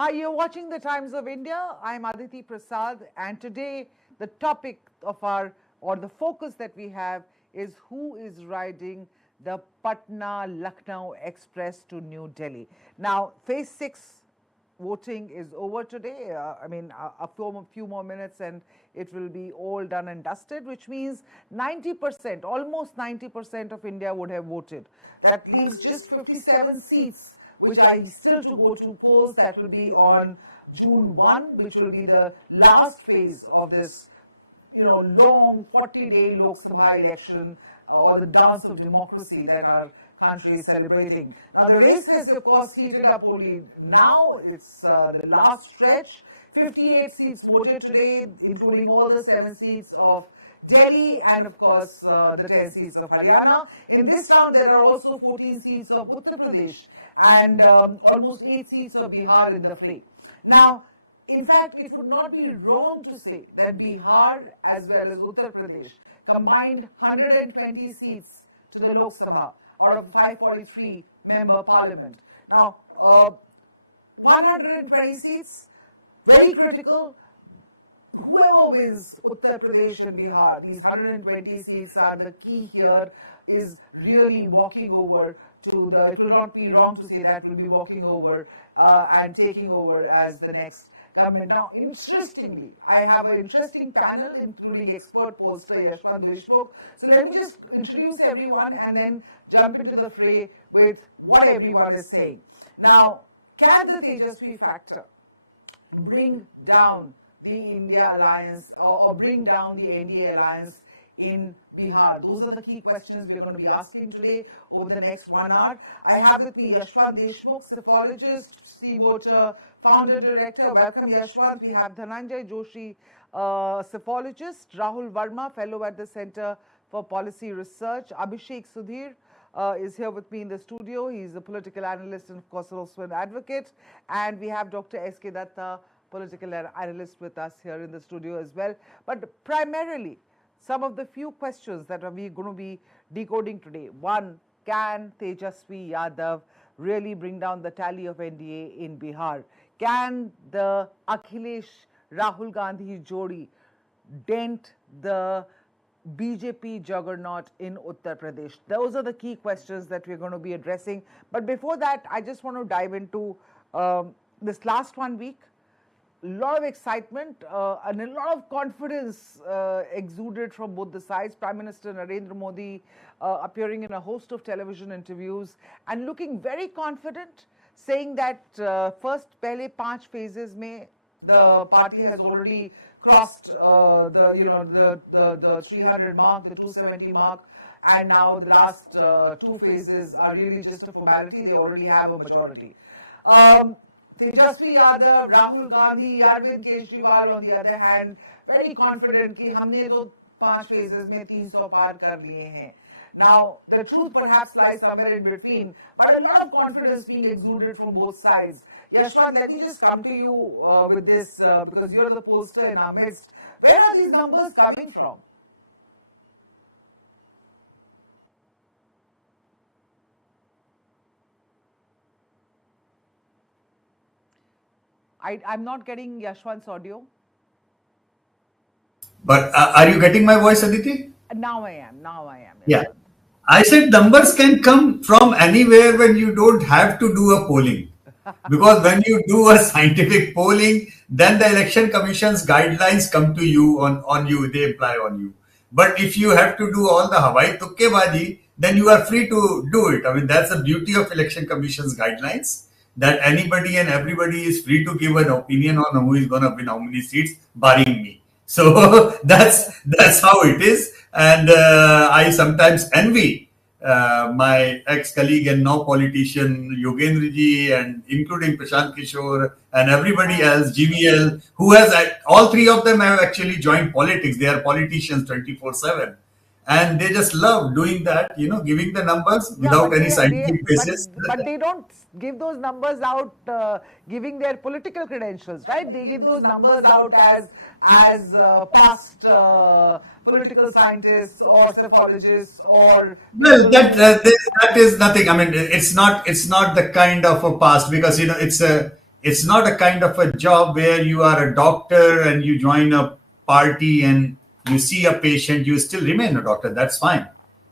Hi, you're watching the Times of India. I'm Aditi Prasad, and today the topic of the focus that we have is who is riding the Patna-Lucknow Express to New Delhi. Now, phase 6 voting is over today. A few more minutes and it will be all done and dusted, which means 90%, almost 90% of India would have voted. That leaves just 57 seats which are still to go to polls. That will be on June 1, which will be the last phase of this, long 40-day Lok Sabha election or the dance of democracy that our country is celebrating. Now, the race has, of course, heated up only now. It's the last stretch. 58 seats voted today, including all the 7 seats of Delhi and, of course, the 10 seats of Haryana. In this round, there are also 14 seats of Uttar Pradesh and almost 8 seats of Bihar in the fray. Now, in fact, it would not be wrong to say that Bihar as well as Uttar Pradesh combined 120 seats to the Lok Sabha out of 543 member parliament. Now, 120 seats, very critical. Whoever wins Uttar Pradesh and Bihar, these 120 seats are the key here, is really walking over to it will not be wrong to say that will be walking over and taking over as the next government. Now, interestingly, I have an interesting panel including expert pollster Yashwant Deshmukh. So let me just introduce everyone and then jump into the fray with what everyone is saying. Now, can the Tejaswi factor bring down the India alliance or bring down the NDA alliance in Bihar? Those are the key questions we're going to be asking today over the next 1 hour. I have with me Yashwant Deshmukh, psephologist, sea voter, founder, director. Welcome, Yashwant. We have Dhananjay Joshi, psephologist, Rahul Verma, fellow at the Center for Policy Research. Abhishek Sudhir is here with me in the studio. He's a political analyst and, of course, also an advocate. And we have Dr. S.K. Datta, political analyst, with us here in the studio as well. But primarily, some of the few questions that we going to be decoding today. One, can Tejashwi Yadav really bring down the tally of NDA in Bihar? Can the Akhilesh Rahul Gandhi Jodi dent the BJP juggernaut in Uttar Pradesh? Those are the key questions that we're going to be addressing. But before that, I just want to dive into this last 1 week. A lot of excitement and a lot of confidence exuded from both the sides. Prime Minister Narendra Modi appearing in a host of television interviews and looking very confident, saying that first pehle 5 phases mein the party has already crossed the 300 mark, the 270 mark, and now the last 2 phases are really just a formality. They already have a majority. Tejaswi Yadav, Rahul Gandhi, Arvind Kejriwal, on the other hand, very confident कि हमने तो 5 phases में 300 पार कर लिए हैं. Now, the truth perhaps lies somewhere in between, but a lot of confidence being exuded from both sides. Yashwant, let me just come to you with this because you're the pollster in our midst. Where are these numbers coming from? I'm not getting Yashwant's audio. But are you getting my voice, Aditi? Now I am. Yeah. I said numbers can come from anywhere when you don't have to do a polling. Because when you do a scientific polling, then the election commission's guidelines come to you on you, they apply on you. But if you have to do all the Hawaii Tukkebaji, then you are free to do it. I mean, that's the beauty of election commission's guidelines, that anybody and everybody is free to give an opinion on who is going to win how many seats, barring me. So that's how it is. And I sometimes envy my ex-colleague and now politician Yogendra ji, and including Prashant Kishore and everybody else, GVL, who has, all 3 of them have actually joined politics. They are politicians 24/7. And they just love doing that, giving the numbers without any scientific basis. But they don't give those numbers out giving their political credentials, right? They give those numbers out as past political scientists or psephologists or people. Well, that is nothing. I mean, it's not the kind of a past, because it's a It's not a kind of a job where you are a doctor and you join a party and you see a patient, you still remain a doctor. That's fine.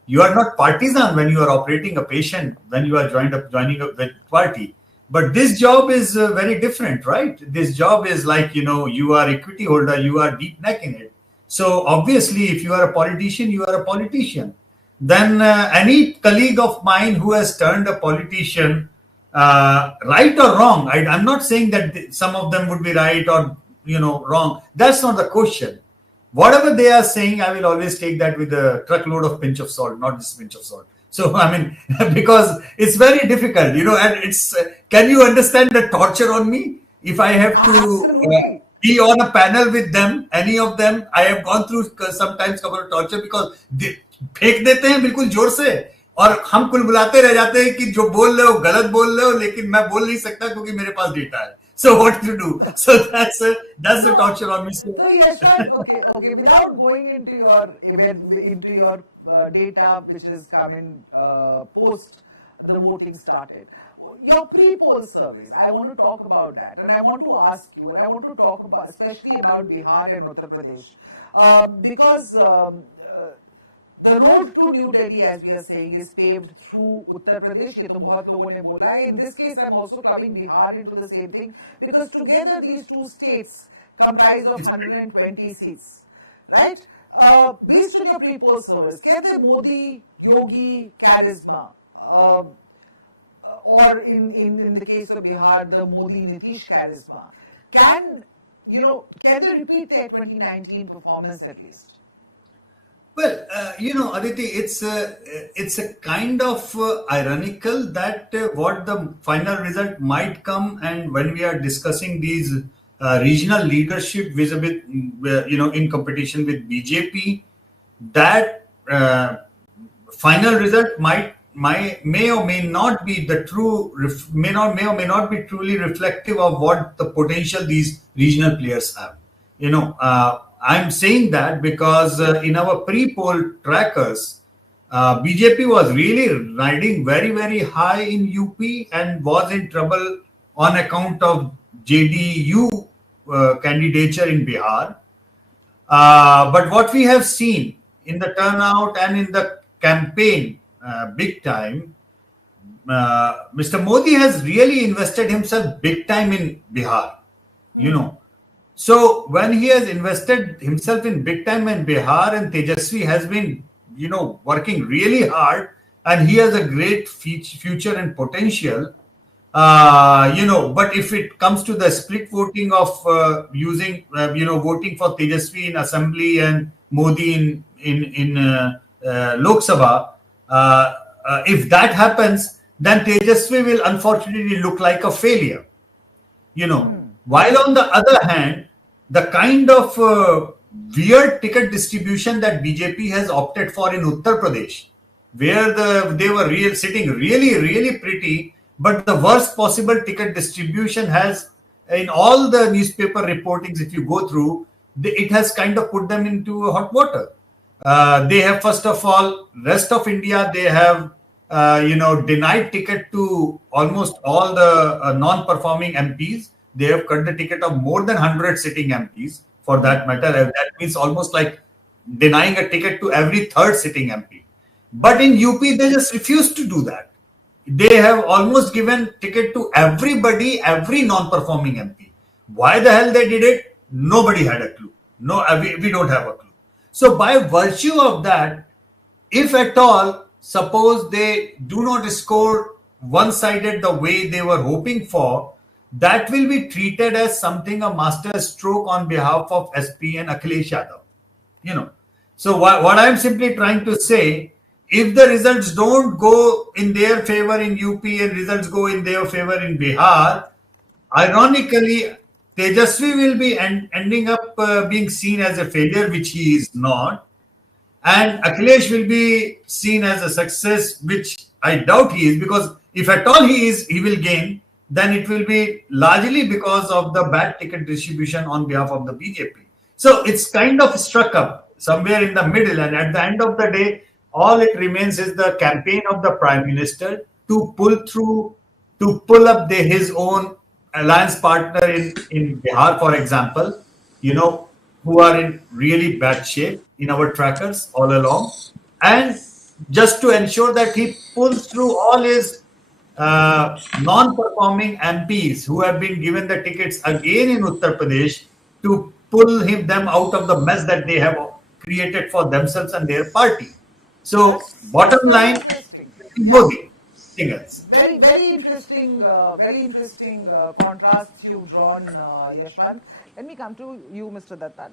You are not partisan when you are operating a patient, when you are joining a with party. But this job is very different, right? This job is like, you are equity holder, you are deep neck in it. So obviously, if you are a politician, you are a politician. Then any colleague of mine who has turned a politician, right or wrong, I'm not saying that some of them would be right or wrong. That's not the question. Whatever they are saying, I will always take that with a truckload of pinch of salt, not this pinch of salt. So I mean, because it's very difficult, and it's. Can you understand the torture on me if I have to Absolutely. be on a panel with them? Any of them, I have gone through sometimes couple of torture because they फेंक देते हैं बिल्कुल जोर से और हम कुलबुलाते रह जाते हैं कि जो बोल रहे हो गलत बोल रहे हो लेकिन मैं बोल नहीं सकता क्योंकि मेरे पास डेटा है. So what to do? So that's the torture on me. So Yashwant, okay. Without going into your data, which is coming post the voting started, your pre-poll surveys. I want to talk about that, and I want to ask you, and I want to talk about especially about Bihar and Uttar Pradesh, because. The road to New Delhi, as we are saying, is paved through Uttar Pradesh. ये तो बहुत लोगों ने बोला है. In this case, I'm also clubbing Bihar into the same thing because together these two states comprise of 120 seats, right? Based on your pre-poll surveys, can the Modi-Yogi charisma, or in the case of Bihar, the Modi-Nitish charisma, can they repeat their 2019 performance at least? Well, Aditi, it's a kind of ironical that what the final result might come, and when we are discussing these regional leadership vis-a-vis, in competition with BJP, that final result may or may not be the true, may or may not be truly reflective of what the potential these regional players have. I'm saying that because in our pre-poll trackers, BJP was really riding very, very high in UP and was in trouble on account of JDU candidature in Bihar. But what we have seen in the turnout and in the campaign, big time, Mr. Modi has really invested himself big time in Bihar, So when he has invested himself in big time in Bihar, and Tejaswi has been, working really hard, and he has a great future and potential, but if it comes to the split voting of using, voting for Tejaswi in Assembly and Modi in Lok Sabha, if that happens, then Tejaswi will unfortunately look like a failure. While on the other hand, the kind of weird ticket distribution that BJP has opted for in Uttar Pradesh, where they were sitting really, really pretty, but the worst possible ticket distribution has, in all the newspaper reportings, if you go through, it has kind of put them into hot water. They have, first of all, rest of India, they have denied ticket to almost all the non-performing MPs. They have cut the ticket of more than 100 sitting MPs, for that matter. That means almost like denying a ticket to every third sitting MP. But in UP, they just refused to do that. They have almost given ticket to everybody, every non-performing MP. Why the hell they did it? Nobody had a clue. No, we don't have a clue. So by virtue of that, if at all, suppose they do not score one-sided the way they were hoping for, that will be treated as something, a master stroke on behalf of SP and Akhilesh Yadav. So what I'm simply trying to say, if the results don't go in their favor in UP and results go in their favor in Bihar, ironically, Tejaswi will be ending up being seen as a failure, which he is not. And Akhilesh will be seen as a success, which I doubt he is, because if at all he is, he will gain. Then it will be largely because of the bad ticket distribution on behalf of the BJP. So it's kind of struck up somewhere in the middle. And at the end of the day, all it remains is the campaign of the Prime Minister to pull up his own alliance partner in Bihar, for example, you know, who are in really bad shape in our trackers all along. And just to ensure that he pulls through all his non-performing MPs who have been given the tickets again in Uttar Pradesh to pull them out of the mess that they have created for themselves and their party. So, That's bottom very line, interesting. Yeah. Modi, nothing else. Very interesting contrasts you've drawn, Yashwant. Let me come to you, Mr. Datta.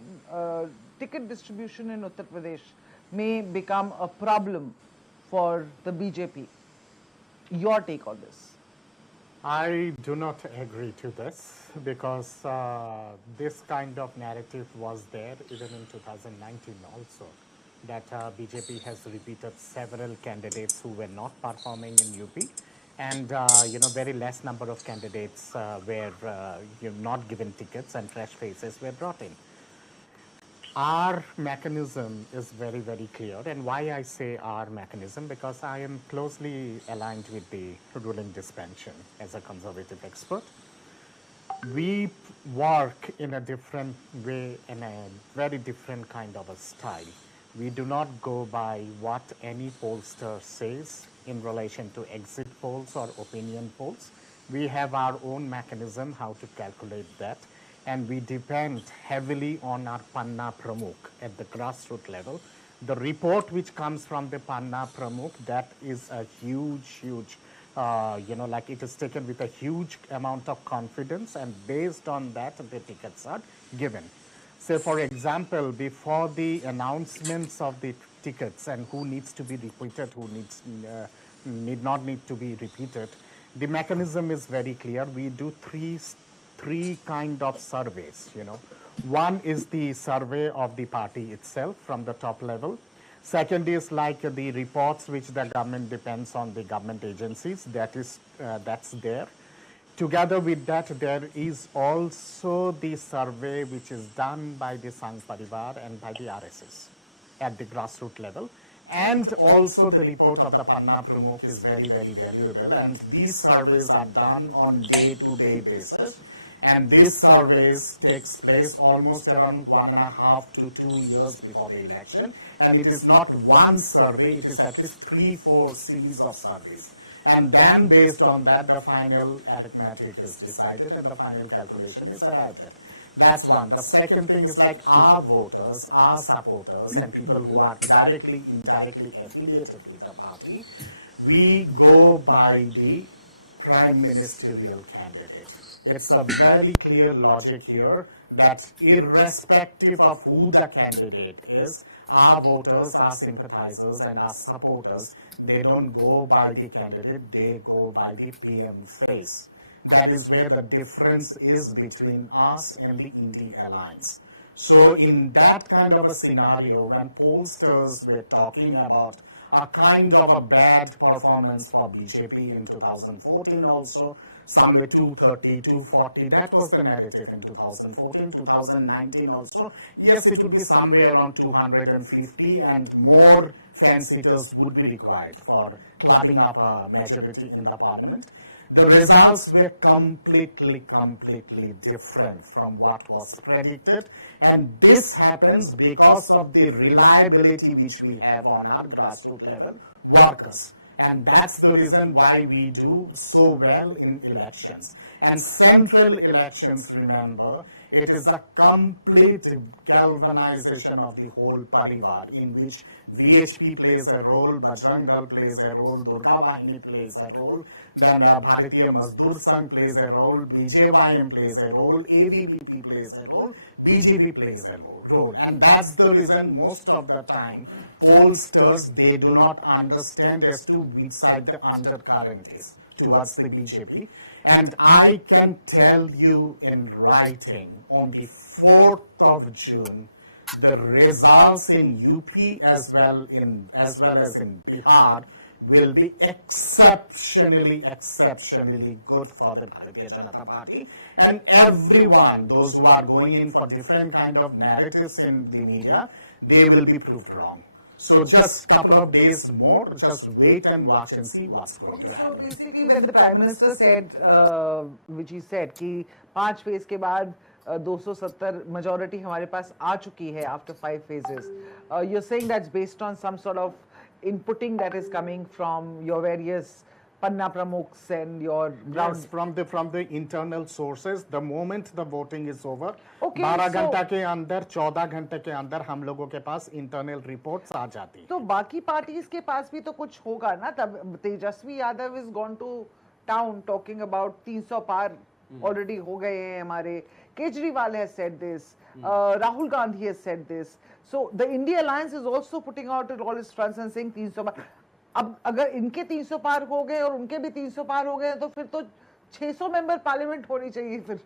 Ticket distribution in Uttar Pradesh may become a problem for the BJP. Your take on this? I do not agree to this because this kind of narrative was there even in 2019 also, that BJP has repeated several candidates who were not performing in UP, and very less number of candidates were not given tickets and fresh faces were brought in. Our mechanism is very, very clear. And why I say our mechanism? Because I am closely aligned with the ruling dispensation as a conservative expert. We work in a different way, in a very different kind of a style. We do not go by what any pollster says in relation to exit polls or opinion polls. We have our own mechanism how to calculate that, and we depend heavily on our Panna Pramukh at the grassroots level. The report which comes from the Panna Pramukh, that is a huge, like it is taken with a huge amount of confidence, and based on that, the tickets are given. Say, for example, before the announcements of the tickets and who needs to be repeated, who need not need to be repeated, the mechanism is very clear. We do three kind of surveys. One is the survey of the party itself from the top level. Second is like the reports which the government depends on the government agencies. That's there. Together with that, there is also the survey which is done by the Sangh Parivar and by the RSS at the grassroots level. And also the report of the Panna Pramukh is very, very valuable. And these surveys are done on day-to-day basis. And these surveys takes place almost around 1.5 to 2 years before the election. And it is not one survey, it is at least 3-4 series of surveys. And then based on that, the final arithmetic is decided and the final calculation is arrived at. That's one. The second thing is like our voters, our supporters, and people who are directly, indirectly affiliated with the party, we go by the prime ministerial candidate. It's a very clear logic here that irrespective of who the candidate is, our voters, our sympathizers, and our supporters, they don't go by the candidate, they go by the PM face. That is where the difference is between us and the N.D.A alliance. So in that kind of a scenario, when pollsters were talking about a kind of a bad performance for BJP in 2014 also, somewhere 230, 240, that was the narrative in 2014, 2019 also. Yes, it would be somewhere around 250 and more fan-sitters would be required for clubbing up a majority in the parliament. The results were completely different from what was predicted, and this happens because of the reliability which we have on our grassroots level workers. And that's the reason why we do so well in elections. And central elections, remember, it is a complete galvanization of the whole parivar, in which VHP plays a role, Bajrang Dal plays a role, Durga Vahini plays a role, then Bharatiya Mazdoor Sangh plays a role, BJYM plays a role, AVBP plays a role, BJP plays a role. And that's the reason most of the time pollsters, they do not understand as to which side the undercurrent is towards the BJP. And I can tell you in writing, on the 4th of June, the results in UP as well as in Bihar will be exceptionally good for the Bharatiya Janata Party. And everyone, those who are going in for different kind of narratives in the media, they will be proved wrong. So just couple of days more, just wait and watch and see what's going to So happen. basically, when the Prime Minister said, which he said, कि 5 phase के बाद 270 majority हमारे पास आ चुकी है after 5 phases. You're saying that's based on some sort of inputting that is coming from your various Panna Pramukhs and your ground. Yes, from the internal sources, the moment the voting is over, Okay, 12 so- घंटा के अंदर 14 घंटे के अंदर हम लोगों के पास internal reports आ जाती है. तो बाकी पार्टीज के पास भी तो कुछ होगा ना. तब Tejashwi Yadav is gone to town talking about 300 पार ऑलरेडी हो गए हैं हमारे. Kejriwal has said this, Rahul Gandhi has said this. So the India alliance is also putting out all its fronts and saying 300 पार. अब अगर इनके 300 पार हो गए और उनके भी 300 पार हो गए तो फिर तो 600 मेंबर पार्लियामेंट होनी चाहिए फिर.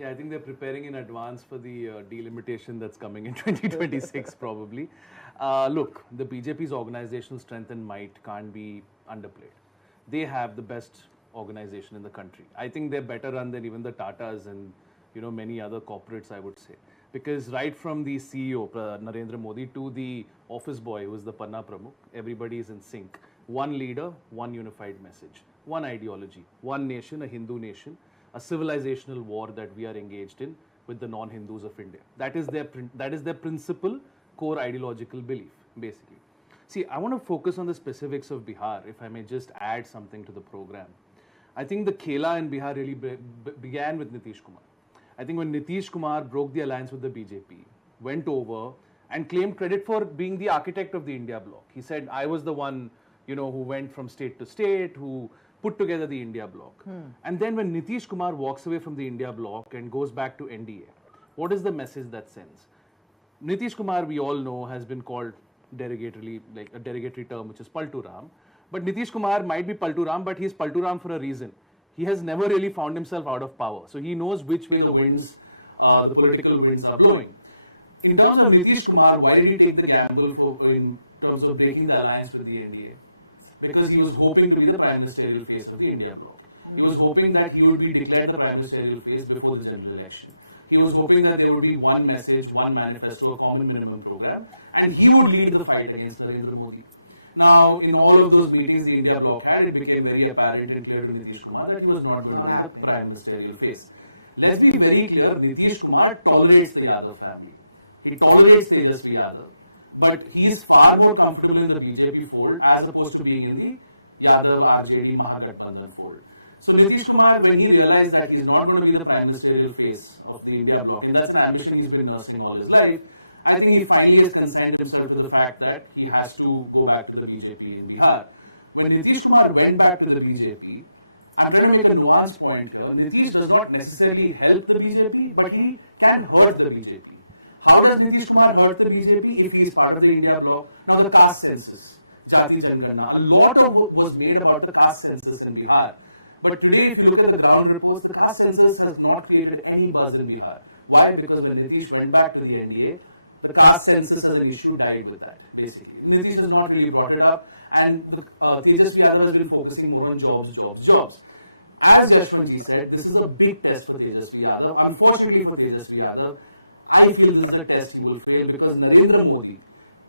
Yeah, I think they're preparing in advance for the delimitation that's coming in 2026 probably. Look, the BJP's organizational strength and might can't be underplayed. They have the best organization in the country. I think they're better run than even the Tatas and many other corporates, I would say. Because right from the CEO, Narendra Modi, to the office boy who is the Panna Pramukh, everybody is in sync. One leader, one unified message, one ideology, one nation, a Hindu nation, a civilizational war that we are engaged in with the non-Hindus of India. That is their principal core ideological belief, basically. See, I want to focus on the specifics of Bihar, if I may just add something to the program. I think the Khela in Bihar really began with Nitish Kumar. I think when Nitish Kumar broke the alliance with the BJP, went over and claimed credit for being the architect of the India bloc. He said, I was the one, who went from state to state, who put together the India bloc. And then when Nitish Kumar walks away from the India bloc and goes back to NDA, what is the message that sends? Nitish Kumar, we all know, has been called derogatorily, like a derogatory term, which is Palturam. But Nitish Kumar might be Palturam, but he's Palturam for a reason. He has never really found himself out of power. So he knows which way the winds, the political winds are blowing. In terms of Nitish Kumar, why did he take the gamble in terms of breaking the alliance with the NDA? Because he was hoping to be the prime ministerial face of the India bloc. He was hoping that he would be declared the prime ministerial face before the general election. He was hoping that there would be one message, one manifesto, a common minimum program, and he would lead the fight against Narendra Modi. Now, in all of those meetings the India bloc had, it became very apparent and clear to Nitish Kumar that he was not going to be the prime ministerial face. Let's be very clear, Nitish Kumar tolerates the Yadav family. He tolerates Tejashwi Yadav. But he is far more comfortable in the BJP fold as opposed to being in the Yadav RJD Mahagathbandhan fold. So Nitish Kumar, when he realized that he's not going to be the prime ministerial face of the India bloc, and that's an ambition he's been nursing all his life, I think he finally has consigned himself to the fact that he has to go back to the BJP in Bihar. When Nitish Kumar went back to the BJP, I'm trying to make a nuanced point here. Nitish does not necessarily help the BJP, but he can hurt the BJP. How does Nitish Kumar hurt the BJP if he is part of the India bloc? Now the caste census, Jati Janganna, a lot of was made about the caste census in Bihar. But today if you look at the ground reports, the caste census has not created any buzz in Bihar. Why? Because when Nitish went back to the NDA, the caste census as an issue died with that, basically. Nitish has not really brought it up, and Tejaswi Yadav has been focusing more on jobs. As Yashwantji said, this is a big test for Tejaswi Yadav. Unfortunately for Tejaswi Yadav, I feel this is a test he will fail because Narendra Modi,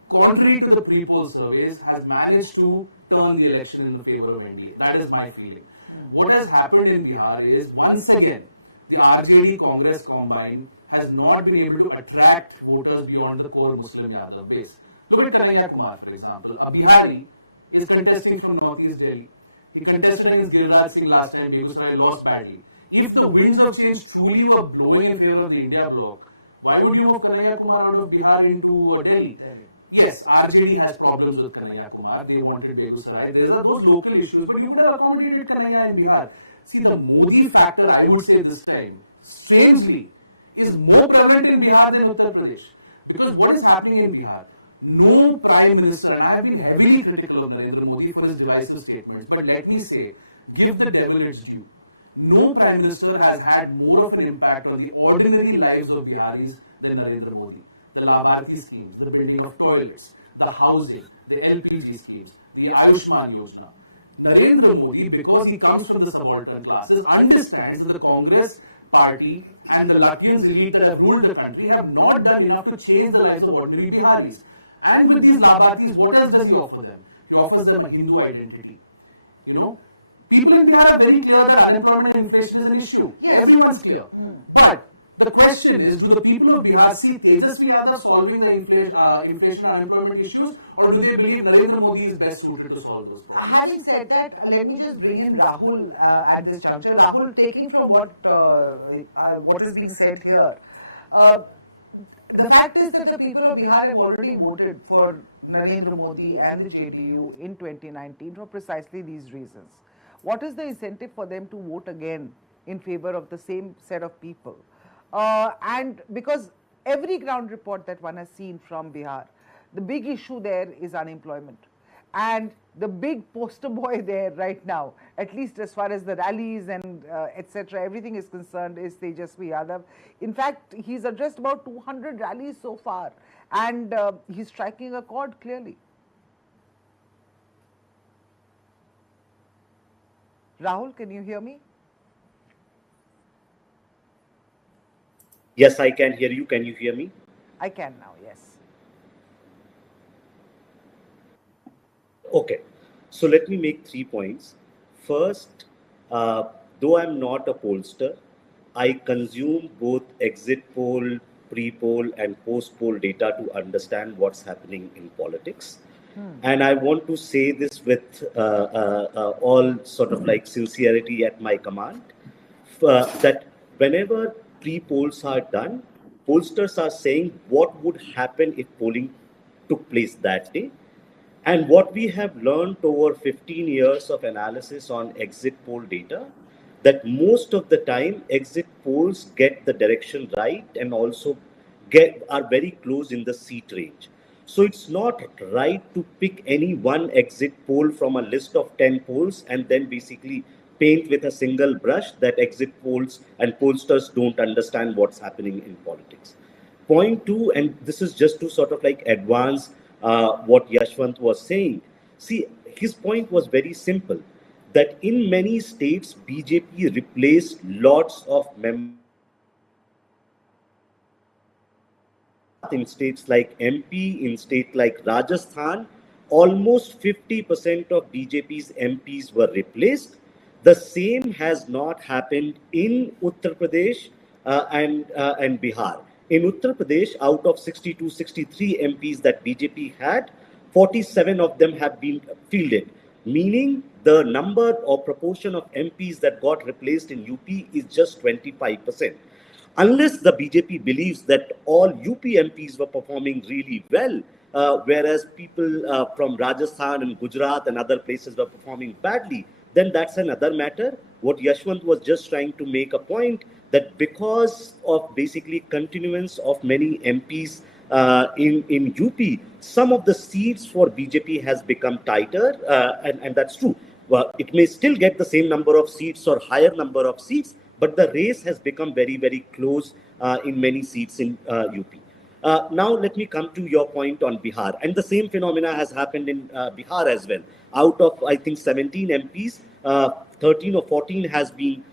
contrary to the pre-poll surveys, has managed to turn the election in the favor of NDA. That is my feeling. What has happened in Bihar is, once again, the RJD Congress combine has not been able to attract voters beyond the core Muslim Yadav base. Look at Kanhaiya Kumar, for example. A Bihari is contesting from Northeast Delhi. He contested against Giriraj Singh last time. Begusarai lost badly. If the winds of change truly were blowing in favor of the India bloc, why would you move Kanhaiya Kumar out of Bihar into Delhi? Yes, RJD has problems with Kanhaiya Kumar. They wanted Begusarai. There are those local issues, but you could have accommodated Kanhaiya in Bihar. See, the Modi factor, I would say this time, strangely, is more prevalent in Bihar than Uttar Pradesh. Because what is happening in Bihar? No prime minister, and I have been heavily critical of Narendra Modi for his divisive statements, but let me say, give the devil its due. No prime minister has had more of an impact on the ordinary lives of Biharis than Narendra Modi. The Labharti schemes, the building of toilets, the housing, the LPG schemes, the Ayushman Yojana. Narendra Modi, because he comes from the subaltern classes, understands that the Congress party and the Lutyens elite that have ruled the country have not done enough to change the lives of ordinary Biharis. And with these Labhartis, what else does he offer them? He offers them a Hindu identity. You know, people in Bihar are very clear that unemployment and inflation is an issue. Yes. Everyone's clear. But the question is, do the people of Bihar see Tejaswi Yadav solving the inflation and unemployment issues, or do they believe Narendra Modi is best suited to solve those problems? Having said that, let me just bring in Rahul at this juncture. Rahul, taking from what is being said here, the fact is that the people of Bihar have already voted for Narendra Modi and the JDU in 2019 for precisely these reasons. What is the incentive for them to vote again in favor of the same set of people? And because every ground report that one has seen from Bihar, the big issue there is unemployment. And the big poster boy there right now, at least as far as the rallies and etc., everything is concerned, is Tejashwi Yadav. In fact, he's addressed about 200 rallies so far, and he's striking a chord clearly. Rahul, can you hear me? Yes, I can hear you. Can you hear me? I can now, yes. Okay. So let me make 3 points. First, though I'm not a pollster, I consume both exit poll, pre-poll and post-poll data to understand what's happening in politics. And I want to say this with all sort of like sincerity at my command, that whenever pre-polls are done, pollsters are saying what would happen if polling took place that day. And what we have learned over 15 years of analysis on exit poll data, that most of the time exit polls get the direction right and also are very close in the seat range. So it's not right to pick any one exit poll from a list of 10 polls and then basically paint with a single brush that exit polls and pollsters don't understand what's happening in politics. Point 2, and this is just to sort of like advance what Yashwant was saying. See, his point was very simple, that in many states, BJP replaced lots of members in states like MP, in states like Rajasthan, almost 50% of BJP's MPs were replaced. The same has not happened in Uttar Pradesh and Bihar. In Uttar Pradesh, out of 62, 63 MPs that BJP had, 47 of them have been fielded, meaning the number or proportion of MPs that got replaced in UP is just 25%. Unless the BJP believes that all UP MPs were performing really well, whereas people from Rajasthan and Gujarat and other places were performing badly, then that's another matter. What Yashwant was just trying to make a point, that because of basically continuance of many MPs in UP, some of the seats for BJP has become tighter, and that's true. Well, it may still get the same number of seats or higher number of seats, but the race has become very, very close in many seats in UP. Now, let me come to your point on Bihar. And the same phenomena has happened in Bihar as well. Out of, I think, 17 MPs, 13 or 14 has been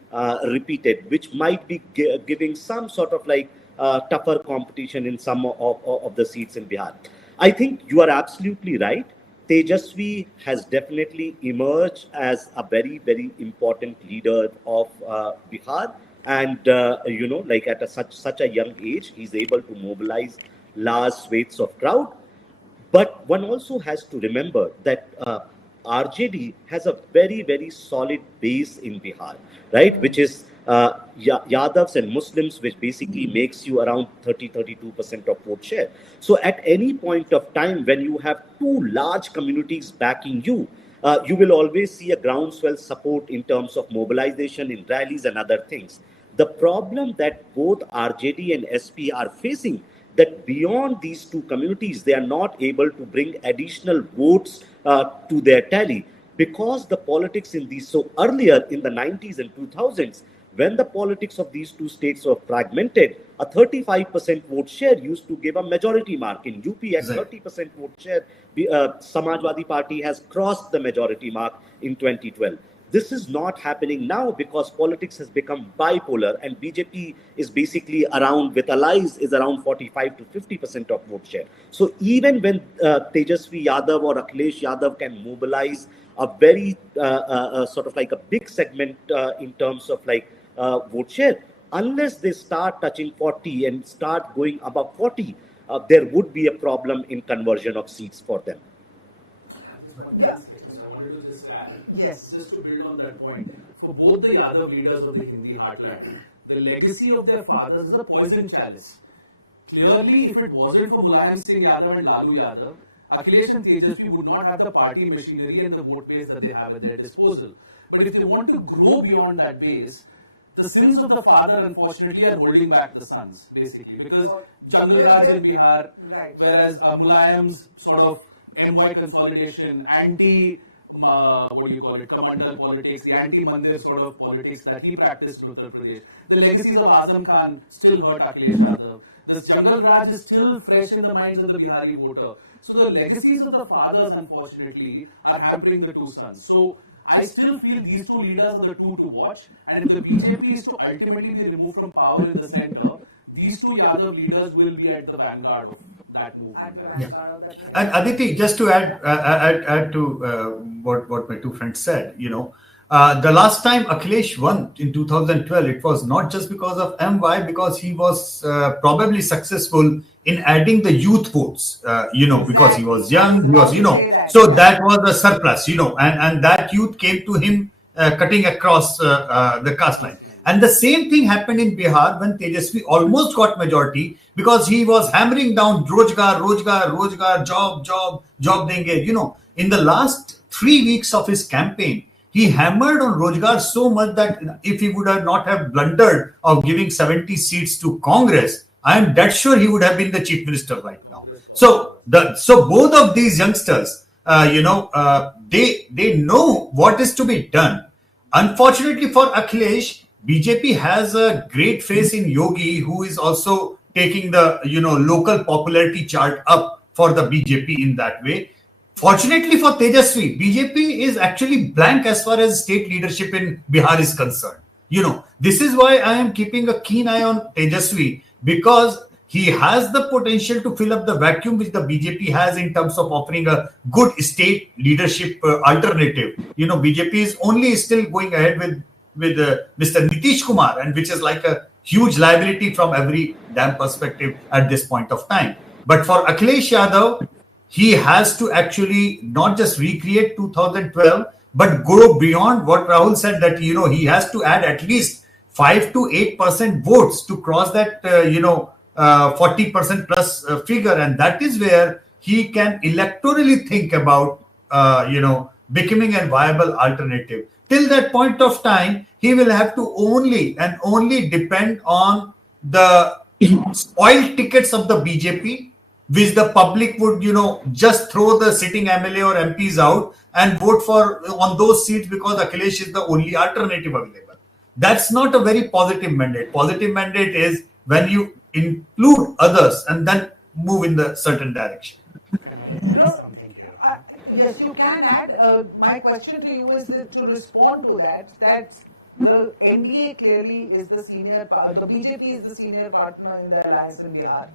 repeated, which might be giving some sort of like tougher competition in some of the seats in Bihar. I think you are absolutely right. Tejaswi has definitely emerged as a very, very important leader of Bihar. And, like at such a young age, he's able to mobilize large swathes of crowd. But one also has to remember that RJD has a very, very solid base in Bihar, right? Which is Yadavs and Muslims, which basically makes you around 32% of vote share. So at any point of time, when you have two large communities backing you, you will always see a groundswell support in terms of mobilization in rallies and other things. The problem that both RJD and SP are facing, that beyond these two communities, they are not able to bring additional votes to their tally, because the politics in these, so earlier in the 90s and 2000s, when the politics of these two states were fragmented, a 35% vote share used to give a majority mark. In UP at 30% vote share, Samajwadi Party has crossed the majority mark in 2012. This is not happening now because politics has become bipolar, and BJP is basically around, with allies, is around 45 to 50% of vote share. So even when Tejashwi Yadav or Akhilesh Yadav can mobilize a very sort of like a big segment in terms of like vote share, unless they start touching 40 and start going above 40, there would be a problem in conversion of seats for them. Just 10 seconds. I wanted to just add, Yes. just to build on that point. For both the Yadav leaders of the Hindi heartland, the legacy of their fathers is a poison chalice. Clearly, if it wasn't for Mulayam Singh Yadav and Lalu Yadav, Akhilesh and Tejaswi would not have the party machinery and the vote base that they have at their disposal. But if they want to grow beyond that base, the sins of the father, unfortunately, are holding back the sons, basically. Because Jungle Raj in Bihar, whereas Mulayam's sort of MY consolidation, Kamandal politics, the anti-Mandir sort of politics that he practiced in Uttar Pradesh. The legacies of Azam Khan still hurt Akhilesh Yadav. This Jungle Raj is still fresh in the minds of the Bihari voter. So the legacies of the fathers, unfortunately, are hampering the two sons. So I still feel these two leaders are the two to watch. And if the BJP is to ultimately be removed from power in the center, these two Yadav leaders will be at the vanguard of that movement. At the vanguard of that movement. And Aditi, just to add to what my two friends said, the last time Akhilesh won in 2012, it was not just because of MY, because he was probably successful in adding the youth votes, because he was young, that was a surplus, and that youth came to him cutting across the caste line. And the same thing happened in Bihar when Tejaswi almost got majority, because he was hammering down Rojgar, job denge. In the last 3 weeks of his campaign, he hammered on Rojgar so much that if he would have not have blundered of giving 70 seats to Congress, I am dead sure he would have been the chief minister right now. So both of these youngsters, they know what is to be done. Unfortunately for Akhilesh, BJP has a great face in Yogi, who is also taking the local popularity chart up for the BJP in that way. Fortunately for Tejaswi, BJP is actually blank as far as state leadership in Bihar is concerned. This is why I am keeping a keen eye on Tejaswi, because he has the potential to fill up the vacuum which the BJP has in terms of offering a good state leadership alternative. BJP is only still going ahead with Mr. Nitish Kumar, and which is like a huge liability from every damn perspective at this point of time. But for Akhilesh Yadav, he has to actually not just recreate 2012, but go beyond what Rahul said, that he has to add at least 5 to 8% votes to cross that 40% plus figure, and that is where he can electorally think about becoming a viable alternative. Till that point of time, he will have to only depend on the spoiled tickets of the BJP, which the public would just throw the sitting MLA or MPs out and vote for on those seats because Akhilesh is the only alternative available. That's not a very positive mandate. Positive mandate is when you include others and then move in the certain direction. Can I add something here? Yes, you can add. My question to you is to respond to that the NDA clearly is the the BJP is the senior partner in the alliance in Bihar,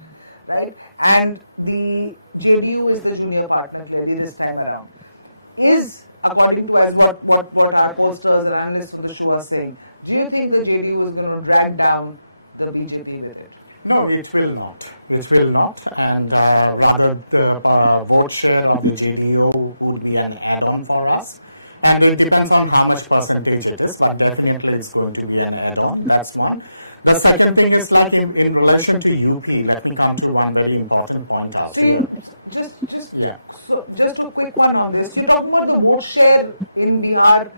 right? And the JDU is the junior partner clearly this time around. Is, according to as what our pollsters and analysts on the show are saying, do you think the JDU is going to drag down the BJP with it? No, it will not. It will not. And rather the vote share of the JDU would be an add-on for us. And it depends on how much percentage it is, but definitely it's going to be an add-on. That's one. The second thing is like in relation to UP, let me come to one very important point out here. Just a quick one on this. You're talking about the vote share in Bihar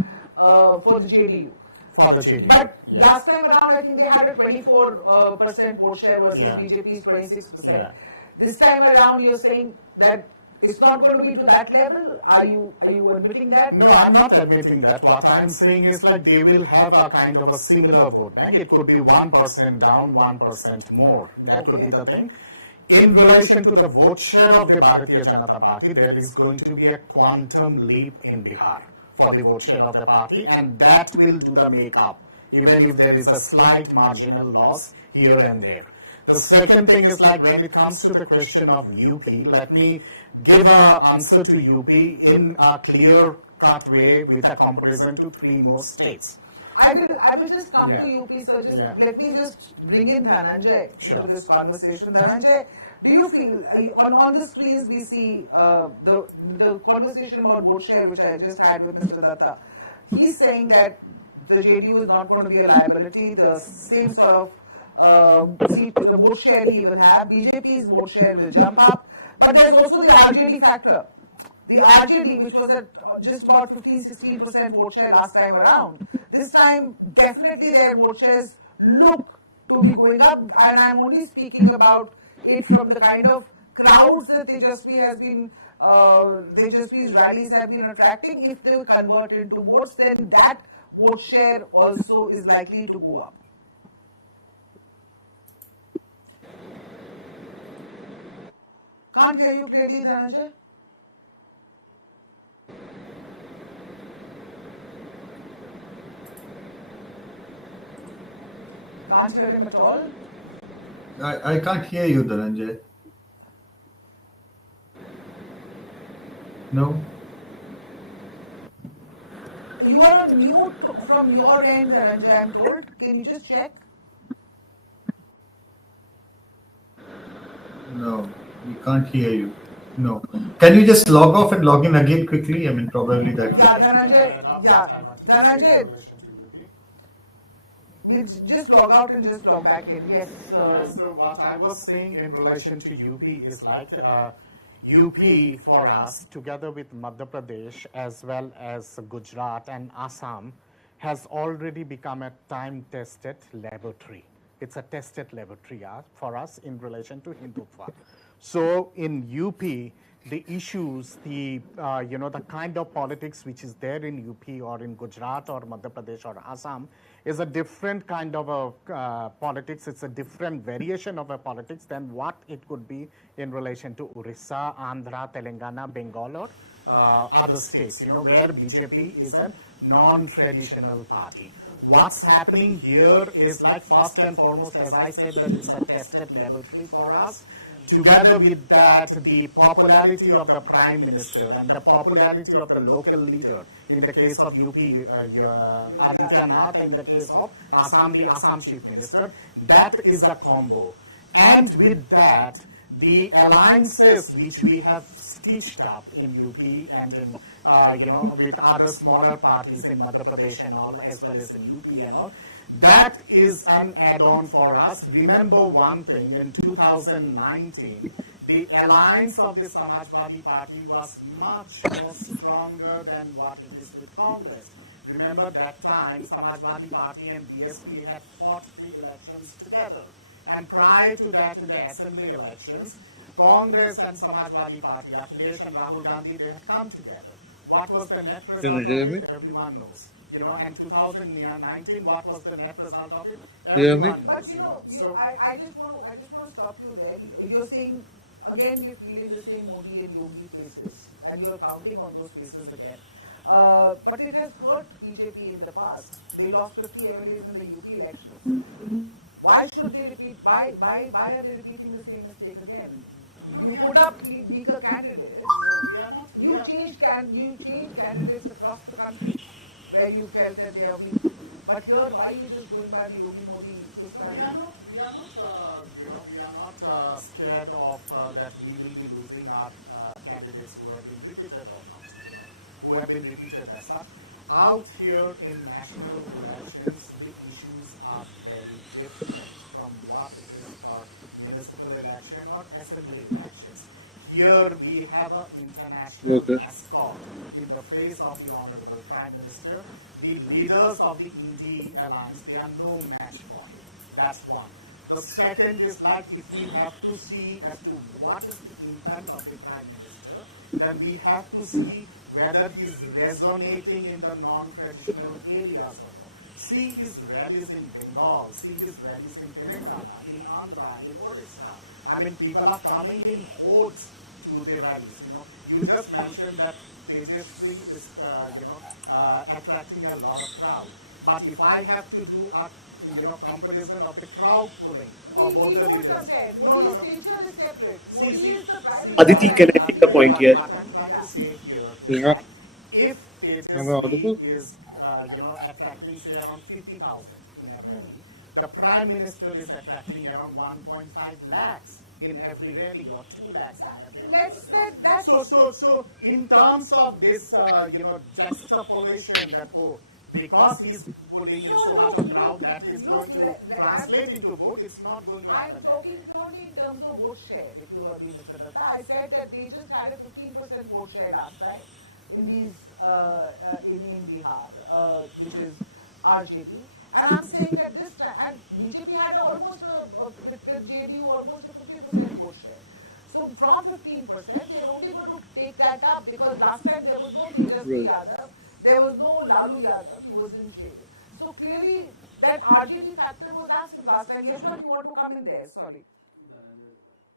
for the JDU. For the JDU. But last time around, I think they had a 24% vote share versus BJP's 26%. Yeah. This time around, you're saying that it's not going to be to that level. Are you admitting that? No, I'm not admitting that. What I'm saying is like they will have a kind of a similar vote bank. It could be 1% down, 1% more. That could be the thing. In relation to the vote share of the Bharatiya Janata Party, there is going to be a quantum leap in Bihar for the vote share of the party, and that will do the makeup, even if there is a slight marginal loss here and there. The second thing is, like, when it comes to the question of UP, let me give a answer to UP in a clear cut way with a comparison to three more states. I will just come Yeah. to UP, sir. Just Yeah. let me just bring in Dhananjay Sure. into this conversation. Dhananjay, do you feel on the screens we see the conversation about vote share, which I just had with Mr. Datta. He's saying that the JDU is not going to be a liability. The same sort of vote share he will have. BJP's vote share will jump up, but there's also the RJD factor. The RJD, which was at just about 15-16% vote share last time around, this time definitely their vote shares look to be going up, and I'm only speaking about it from the kind of crowds that Tejaswi's rallies have been attracting. If they convert into votes, then that vote share also is likely to go up. Can't hear you clearly, Dhananjay. Can't hear him at all. I can't hear you, Dhananjay. No. You are on mute from your end, Dhananjay, I'm told. Can you just check? No, we can't hear you. No. Can you just log off and log in again quickly? I mean, probably that. Yeah, Dhananjay. Yeah, Dhananjay. We'll just log out and just log back in. Yes. So what I was saying in relation to UP is like UP for us, together with Madhya Pradesh as well as Gujarat and Assam, has already become a time-tested laboratory. It's a tested laboratory for us in relation to Hindutva. So in UP, the issues, the kind of politics which is there in UP or in Gujarat or Madhya Pradesh or Assam is a different kind of a politics. It's a different variation of a politics than what it could be in relation to Orissa, Andhra, Telangana, Bengal, or other states, where BJP is a non-traditional party. What's happening here is, like, first and foremost, as I said, that it's a tested laboratory for us. Together with that, the popularity of the Prime Minister and the popularity of the local leader, in the case of UP, Aditya, in the case of Assam, the Assam Chief Minister, that is a combo. And with that, the alliances which we have stitched up in UP and in, with other smaller parties in Madhya Pradesh and all, as well as in UP and all, that is an add-on for us. Remember one thing, in 2019, the alliance of the Samajwadi Party was much more stronger than what it is with Congress. Remember that time, Samajwadi Party and BSP had fought the elections together. And prior to that, in the assembly elections, Congress and Samajwadi Party, Akhilesh and Rahul Gandhi, they had come together. What was the net result of it? Everyone knows. And 2019, what was the net result of it? Everyone knows. But I just want to stop you there. You're saying, again, we're fielding the same Modi and Yogi faces, and you're counting on those faces again. But it has hurt BJP in the past. They lost 50 MLAs in the UP elections. Why should they repeat? Why are they repeating the same mistake again? No, you put up weaker candidates. No, we are not. You changed candidates across the country where you felt that they are weak. But here, why are you just going by the Yogi Modi face value? We are not scared of that we will be losing our candidates who have been repeated or not. Who have been repeated as such. Out here in national elections, the issues are very different from what it is for municipal election or assembly elections. Here we have an international mascot in the face of the Honorable Prime Minister. The leaders of the N.D.A alliance, they are no match for him. That's one. The second is, like, if we have to see as to what is the impact of the Prime Minister, then we have to see whether he's resonating in the non-traditional areas or no. See his rallies in Bengal, see his rallies in Telangana, in Andhra, in Orissa. I mean, people are coming in hordes to the rallies. You just mentioned that Tejashwi is, attracting a lot of crowd. But if I have to do a, comparison of the crowd pulling of both We the don't leaders. compare. No, Modi's no. stature is separate. Modi is the prime See, minister. Aditi, and can I he's take the leading point it. here? what I'm trying to say here is Yeah. that if Am I Tejaswi audible? is, attracting, say, around 50,000 in a rally, the Prime Minister is attracting around 1.5 lakhs in every rally or 2 lakhs in every rally. That's So in terms of this, juxtaposition that, because he's pulling in No, so much look, of crowd, look, that is look, going to I'm- translate into vote, it's not going to happen I'm that talking way. purely in terms of vote share. If you heard me, Mr. Datta, I said that they just had a 15% vote share last time in these in Bihar, which is RJD. And I'm saying that this time, and BJP had with JDU almost a 50% vote share. So from 15%, they're only going to take that up because last time there was no Tejaswi Yadav, there was no Lalu Yadav, he was in jail. So clearly that RJD factor was absent last time. Yashwant, you want to come in there? Sorry.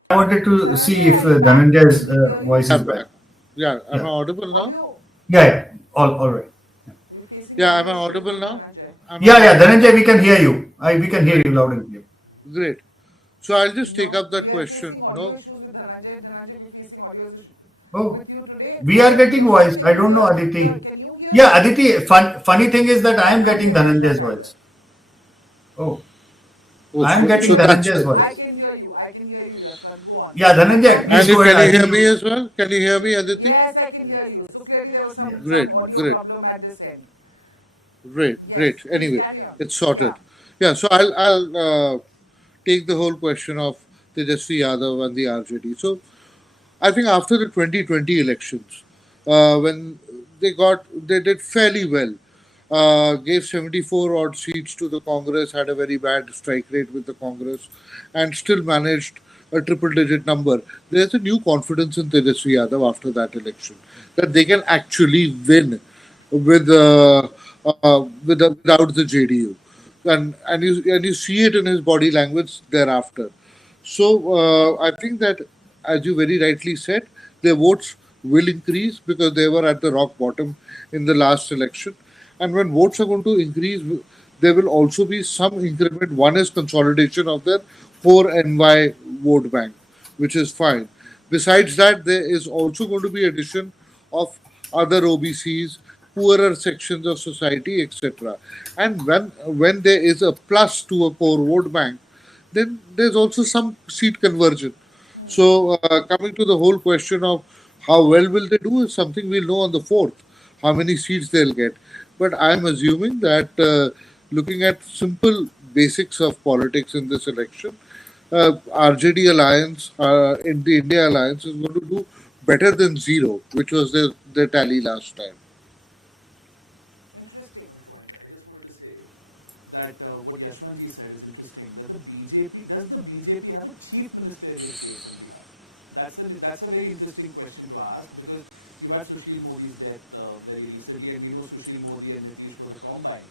I wanted to see Dhananjay, if are you back? Dhananjay's Can we hear you? voice is I'm back. back. Yeah, am I Yeah. audible now? Audio, Yeah, all right. we're facing Yeah, am audio I issues audible with now? Dhananjay. Am I Yeah, Dhananjay, we can hear you. We can hear you loud and clear. Great. So I'll just take No, up that we are question. facing audio No, issues with Dhananjay. Dhananjay, we're facing audio issues Oh, with you today. we are getting Yashwant, voice. can I you don't know, hear? Aditi. Can you hear? Yeah, Aditi, funny thing is that I I am can't getting hear Yashwant Dhananjay's either. voice. Oh, oh, I am so getting that's Dhananjay's it. I voice. can hear you. I can hear you, Yashwant. Go on. Yeah, Dhananjay, I can't please Can go you ahead. hear me as well? Can you hear me, Aditi? Yes, I can hear you. So clearly there was some Great, audio great. problem at this end. Great, Yes, great. please Anyway, carry on. it's sorted. Yeah. Yeah, so I'll take the whole question of Tejaswi Yadav and the RJD. So I think after the 2020 elections, when they did fairly well, gave 74 odd seats to the Congress, had a very bad strike rate with the Congress, and still managed a triple digit number. There's a new confidence in Tejaswi Yadav after that election that they can actually win with without the JDU, and you see it in his body language thereafter. So I think that, as you very rightly said, their votes will increase because they were at the rock bottom in the last election. And when votes are going to increase, there will also be some increment. One is consolidation of their core NY vote bank, which is fine. Besides that, there is also going to be addition of other OBCs, poorer sections of society, etc. And when there is a plus to a core vote bank, then there's also some seat conversion. So coming to the whole question of how well will they do is something we'll know on the 4th, how many seats they'll get. But I'm assuming that looking at simple basics of politics in this election, RJD alliance, in the India alliance is going to do better than zero, which was their tally last time. Interesting. One point. I just wanted to say that what Yashwantji said is interesting. That does the BJP have a chief ministerial face in Bihar? That's a very interesting question to ask because you've had Sushil Modi's death very recently, and we know Sushil Modi and Nitish were the combine.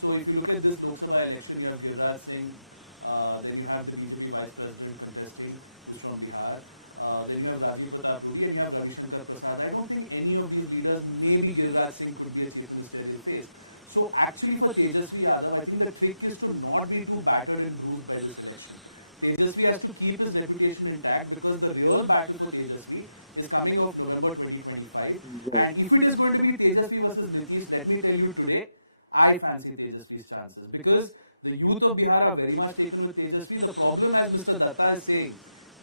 So if you look at this Lok Sabha election, you have Giriraj Singh, then you have the BJP vice president contesting, who's from Bihar. Then you have Rajiv Pratap Rudy and you have Ravi Shankar Prasad. I don't think any of these leaders, maybe Giriraj Singh could be a chief ministerial face. So actually for Tejaswi Yadav, I think the trick is to not be too battered and bruised by this election. Tejaswi has to keep his reputation intact because the real battle for Tejaswi is coming off November 2025. And if it is going to be Tejaswi versus Nitish, let me tell you today, I fancy Tejaswi's chances because the youth of Bihar are very much taken with Tejaswi. The problem, as Mr. Datta is saying,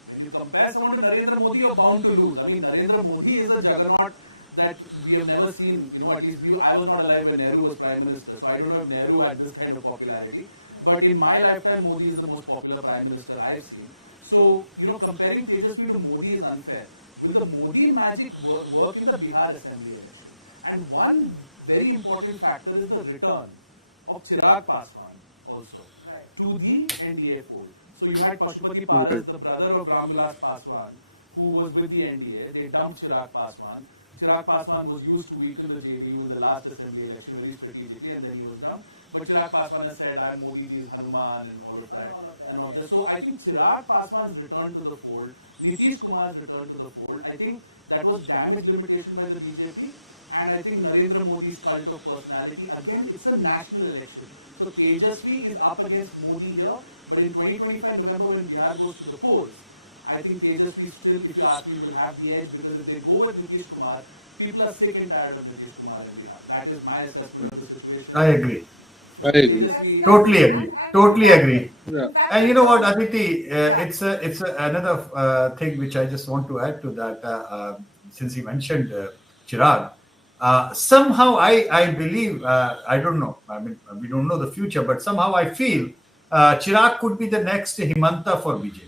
when you compare someone to Narendra Modi, you're bound to lose. I mean, Narendra Modi is a juggernaut that we have never seen. At least I was not alive when Nehru was Prime Minister. So I don't know if Nehru had this kind of popularity. But in my lifetime, Modi is the most popular Prime Minister I've seen. So, comparing Tejaswi to Modi is unfair. Will the Modi magic work in the Bihar Assembly election? And one very important factor is the return of Chirag Paswan also to the NDA fold. So you had Pashupati Paras, the brother of Ram Paswan, who was with the NDA. They dumped Chirag Paswan. Chirag Paswan was used to weaken the JDU in the last assembly election very strategically, and then he was dumped. But Chirag Paswan has said, I'm Modi ji's Hanuman and all of that. So I think Chirag Paswan's return to the fold, Nitish Kumar's return to the fold, I think That was damage limitation by the BJP. And I think Narendra Modi's cult of personality. Again, it's a national election. So Tejaswi is up against Modi here. But in 2025 November, when Bihar goes to the polls, I think Tejaswi still, if you ask me, will have the edge, because if they go with Nitish Kumar, people are sick and tired of Nitish Kumar in Bihar. That is my assessment of the situation. I agree. Tejaswi, Totally agree. Totally agree. In fact, And in you know what, terms- Aditi, Yeah. it's another thing which I just want to add to that. Since you mentioned Chirag, somehow I believe, I don't know. I mean, we don't know the future, but somehow I feel Chirag could be the next Himanta for BJP.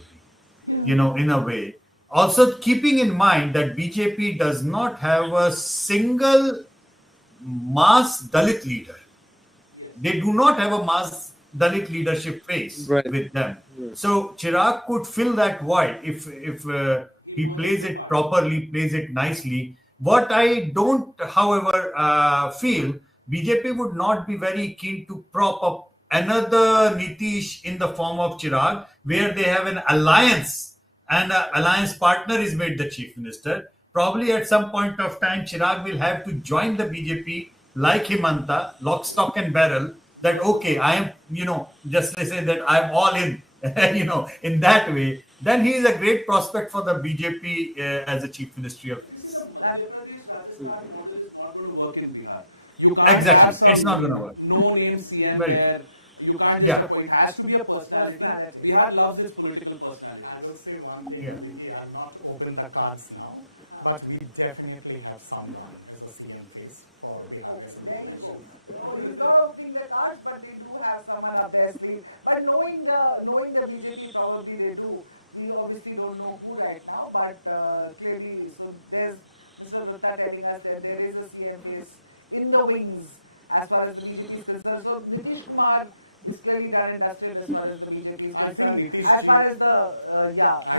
You know, in a way. Also, keeping in mind that BJP does not have a single mass Dalit leader. yes. They do not have a mass Dalit leadership face Right. with them. So Chirag could fill that void if he merges plays the it party. properly, plays it nicely. What I don't, however, feel, BJP would not be very keen to prop up another Nitish in the form of Chirag, where they have an alliance and an alliance partner is made the chief minister. Probably at some point of time, Chirag will have to join the BJP like Himanta, lock, stock, and barrel. That okay, I am, you know, just they say that I'm all in, you know, in that way. Then he is a great prospect for the BJP as a chief ministry of. You see, the Madhya Pradesh Rajasthan model is not going to work in Bihar. You can't Exactly. have some It's not gonna work. no-name CM Very there. You can't just Yeah. appoint. It has to be a personality. Personality. Bihar loves its political personality. I will say one thing, Aditi, I'll not open the cards now, but we definitely have someone as a CM face for Bihar Assembly There you election. go. Oh, he's not opening the cards, but they do have someone up their sleeve. But knowing the BJP, probably they do. We obviously don't know who right now, but clearly, so there's Mr. Dutta telling us that there is a CM face in the wings as far as the BJP is concerned. So Nitish Kumar is clearly done and dusted as far as the BJP is I think concerned. Nitish as ji- far as the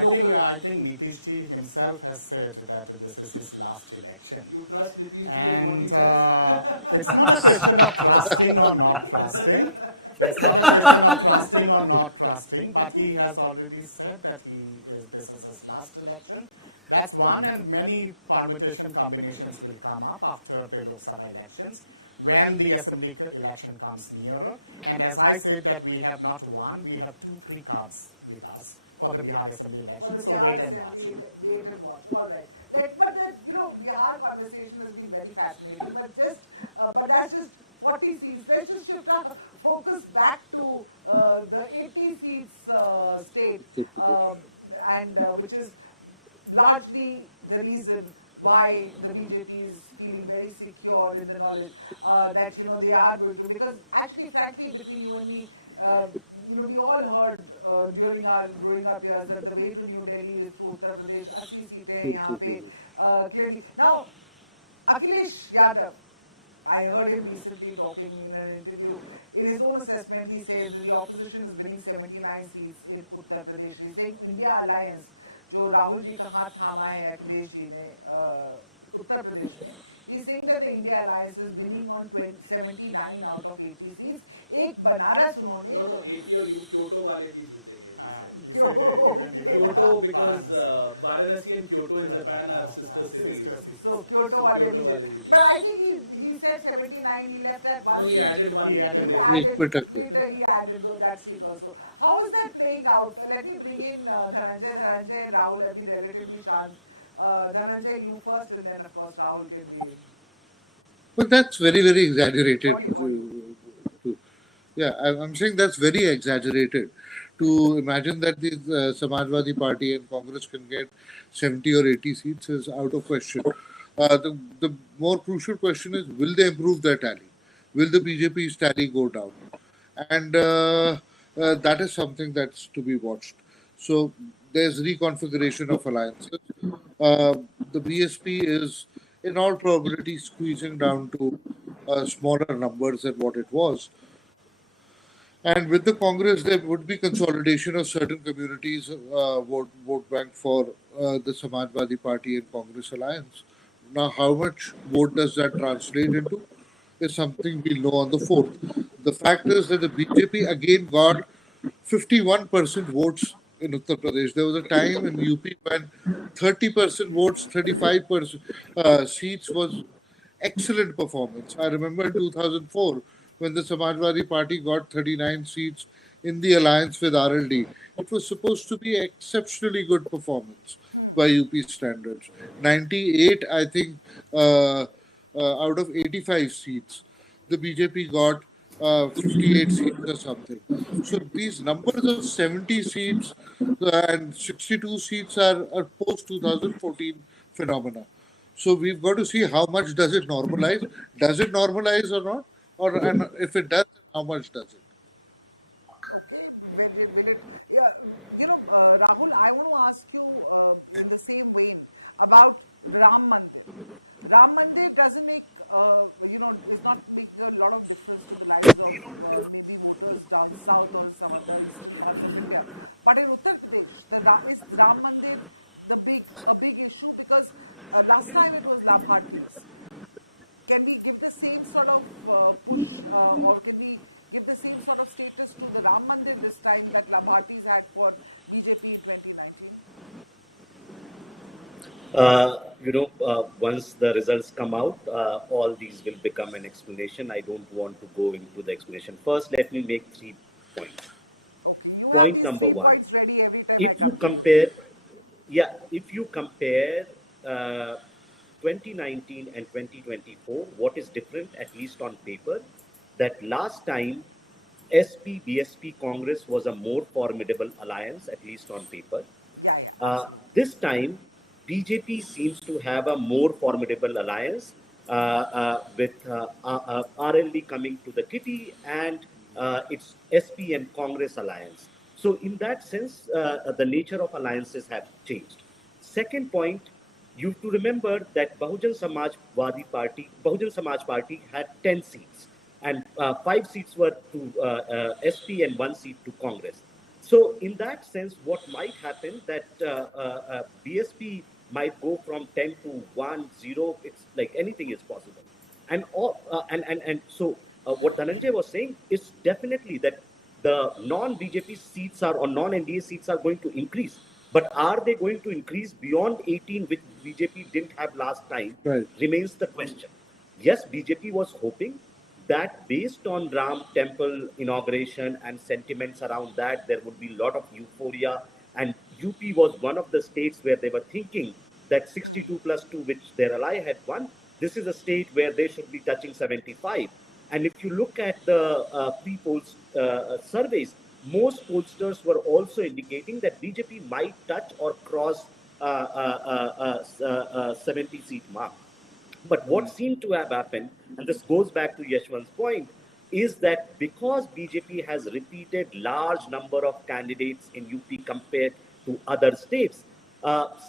local. I think Nitish ji himself has said that this is his last election. You trust Nitish Ji and what he And says? it's not a question of trusting or not trusting. It's not a question of trusting or not trusting, but he has already said that this is his last election. That's one, and many permutation combinations will come up after the Lok Sabha elections when the assembly election comes nearer. And as I said that we have not one, we have 2-3 cards with us for the Bihar assembly For election. the So Bihar wait and watch. Assembly, wait and watch. All right. But the Bihar conversation has been very fascinating. But that's just 40 seats. Let's just shift our focus back to the 80 seats state, and which is largely the reason why the BJP is feeling very secure in the knowledge that they are going to, because actually, frankly, between you and me, we all heard during our growing up years that the way to New Delhi is through Uttar Pradesh. 80 seats hain yahan pe, clearly. Now, Akhilesh Yadav, I heard him recently talking in an interview. In his own assessment, he says that the opposition is winning 79 seats in Uttar Pradesh. He's saying India Alliance, जो राहुल जी का हाथ थामा है अखिलेश जी ने उत्तर प्रदेश में, he's saying that the India Alliance is winning on 79 out of 80 seats. एक बनारस उन्होंने No, 80 Kyoto वाले भी जीतेंगे. He Kyoto. said even Kyoto, because Varanasi and Kyoto in Japan are sister cities. so Kyoto वाले Kyoto भी वाले जीते. भी जीते. But I think he said 79. He left at one. No, he seat. added one. He added He one. added later. He added that seat also. How is that playing out? Let me bring in Dhananjay. Dhananjay and Rahul have been relatively shant. Dhananjay, you first, and then of course Rahul can be in. But that's very, very exaggerated. Audio. Yeah, I'm saying that's very exaggerated to imagine that the Samajwadi Party and Congress can get 70 or 80 seats is out of question. The more crucial question is, will they improve their tally? Will the BJP's tally go down? And that is something that's to be watched. So there's reconfiguration of alliances. The BSP is, in all probability, squeezing down to smaller numbers than what it was. And with the Congress, there would be consolidation of certain communities' vote bank for the Samajwadi Party and Congress alliance. Now, how much vote does that translate into is something we'll know on the 4th. The fact is that the BJP again got 51% votes in Uttar Pradesh. There was a time in UP when 30% votes, 35% seats was excellent performance. I remember in 2004 when the Samajwadi Party got 39 seats in the alliance with RLD. It was supposed to be exceptionally good performance by UP standards. 98, I think, out of 85 seats, the BJP got 58 seats or something. So these numbers of 70 seats and 62 seats are post 2014 phenomena. So we've got to see how much does it normalize. Does it normalize or not? Or and if it does, how much does it? Okay, will it, yeah, Rahul, I want to ask you in the same vein about Ram Mandir. Ram Mandir doesn't make, is not making a lot of difference to the lives of maybe voters down south or some other eastern parts of India. But in Uttar Pradesh, is Ram Mandir a big issue? Because last time it was Labharthis. Can we give the same sort of push, or can we give the same sort of status to the Ram Mandir this time that Labhartis had for BJP in 2019? Once the results come out, all these will become an explanation. I don't want to go into the explanation. First, let me make 3 points. Okay, you have Point these number three one, points ready every time I if you come to you. compare, yeah, if you compare uh, 2019 and 2024, what is different, at least on paper, that last time SP BSP Congress was a more formidable alliance, at least on paper. Yeah, yeah, absolutely. This time, BJP seems to have a more formidable alliance with RLD coming to the kitty and its SP and Congress alliance. So, in that sense, the nature of alliances have changed. Second point, you have to remember that Bahujan Samaj Party had 10 seats, and 5 seats were to SP and 1 seat to Congress. So in that sense, what might happen that BSP might go from 10 to 1, 0. It's like anything is possible. And what Dhananjay was saying is definitely that the non-BJP seats are or non-NDA seats are going to increase. But are they going to increase beyond 18, which BJP didn't have last time, Right. remains the question. Yes, BJP was hoping that based on Ram temple inauguration and sentiments around that, there would be a lot of euphoria. And UP was one of the states where they were thinking that 62 plus 2, which their ally had won, this is a state where they should be touching 75. And if you look at the pre-poll surveys, most pollsters were also indicating that BJP might touch or cross 70 seat mark. But what seemed to have happened, and this goes back to Yashwant's point, is that because BJP has repeated large number of candidates in UP compared to other states,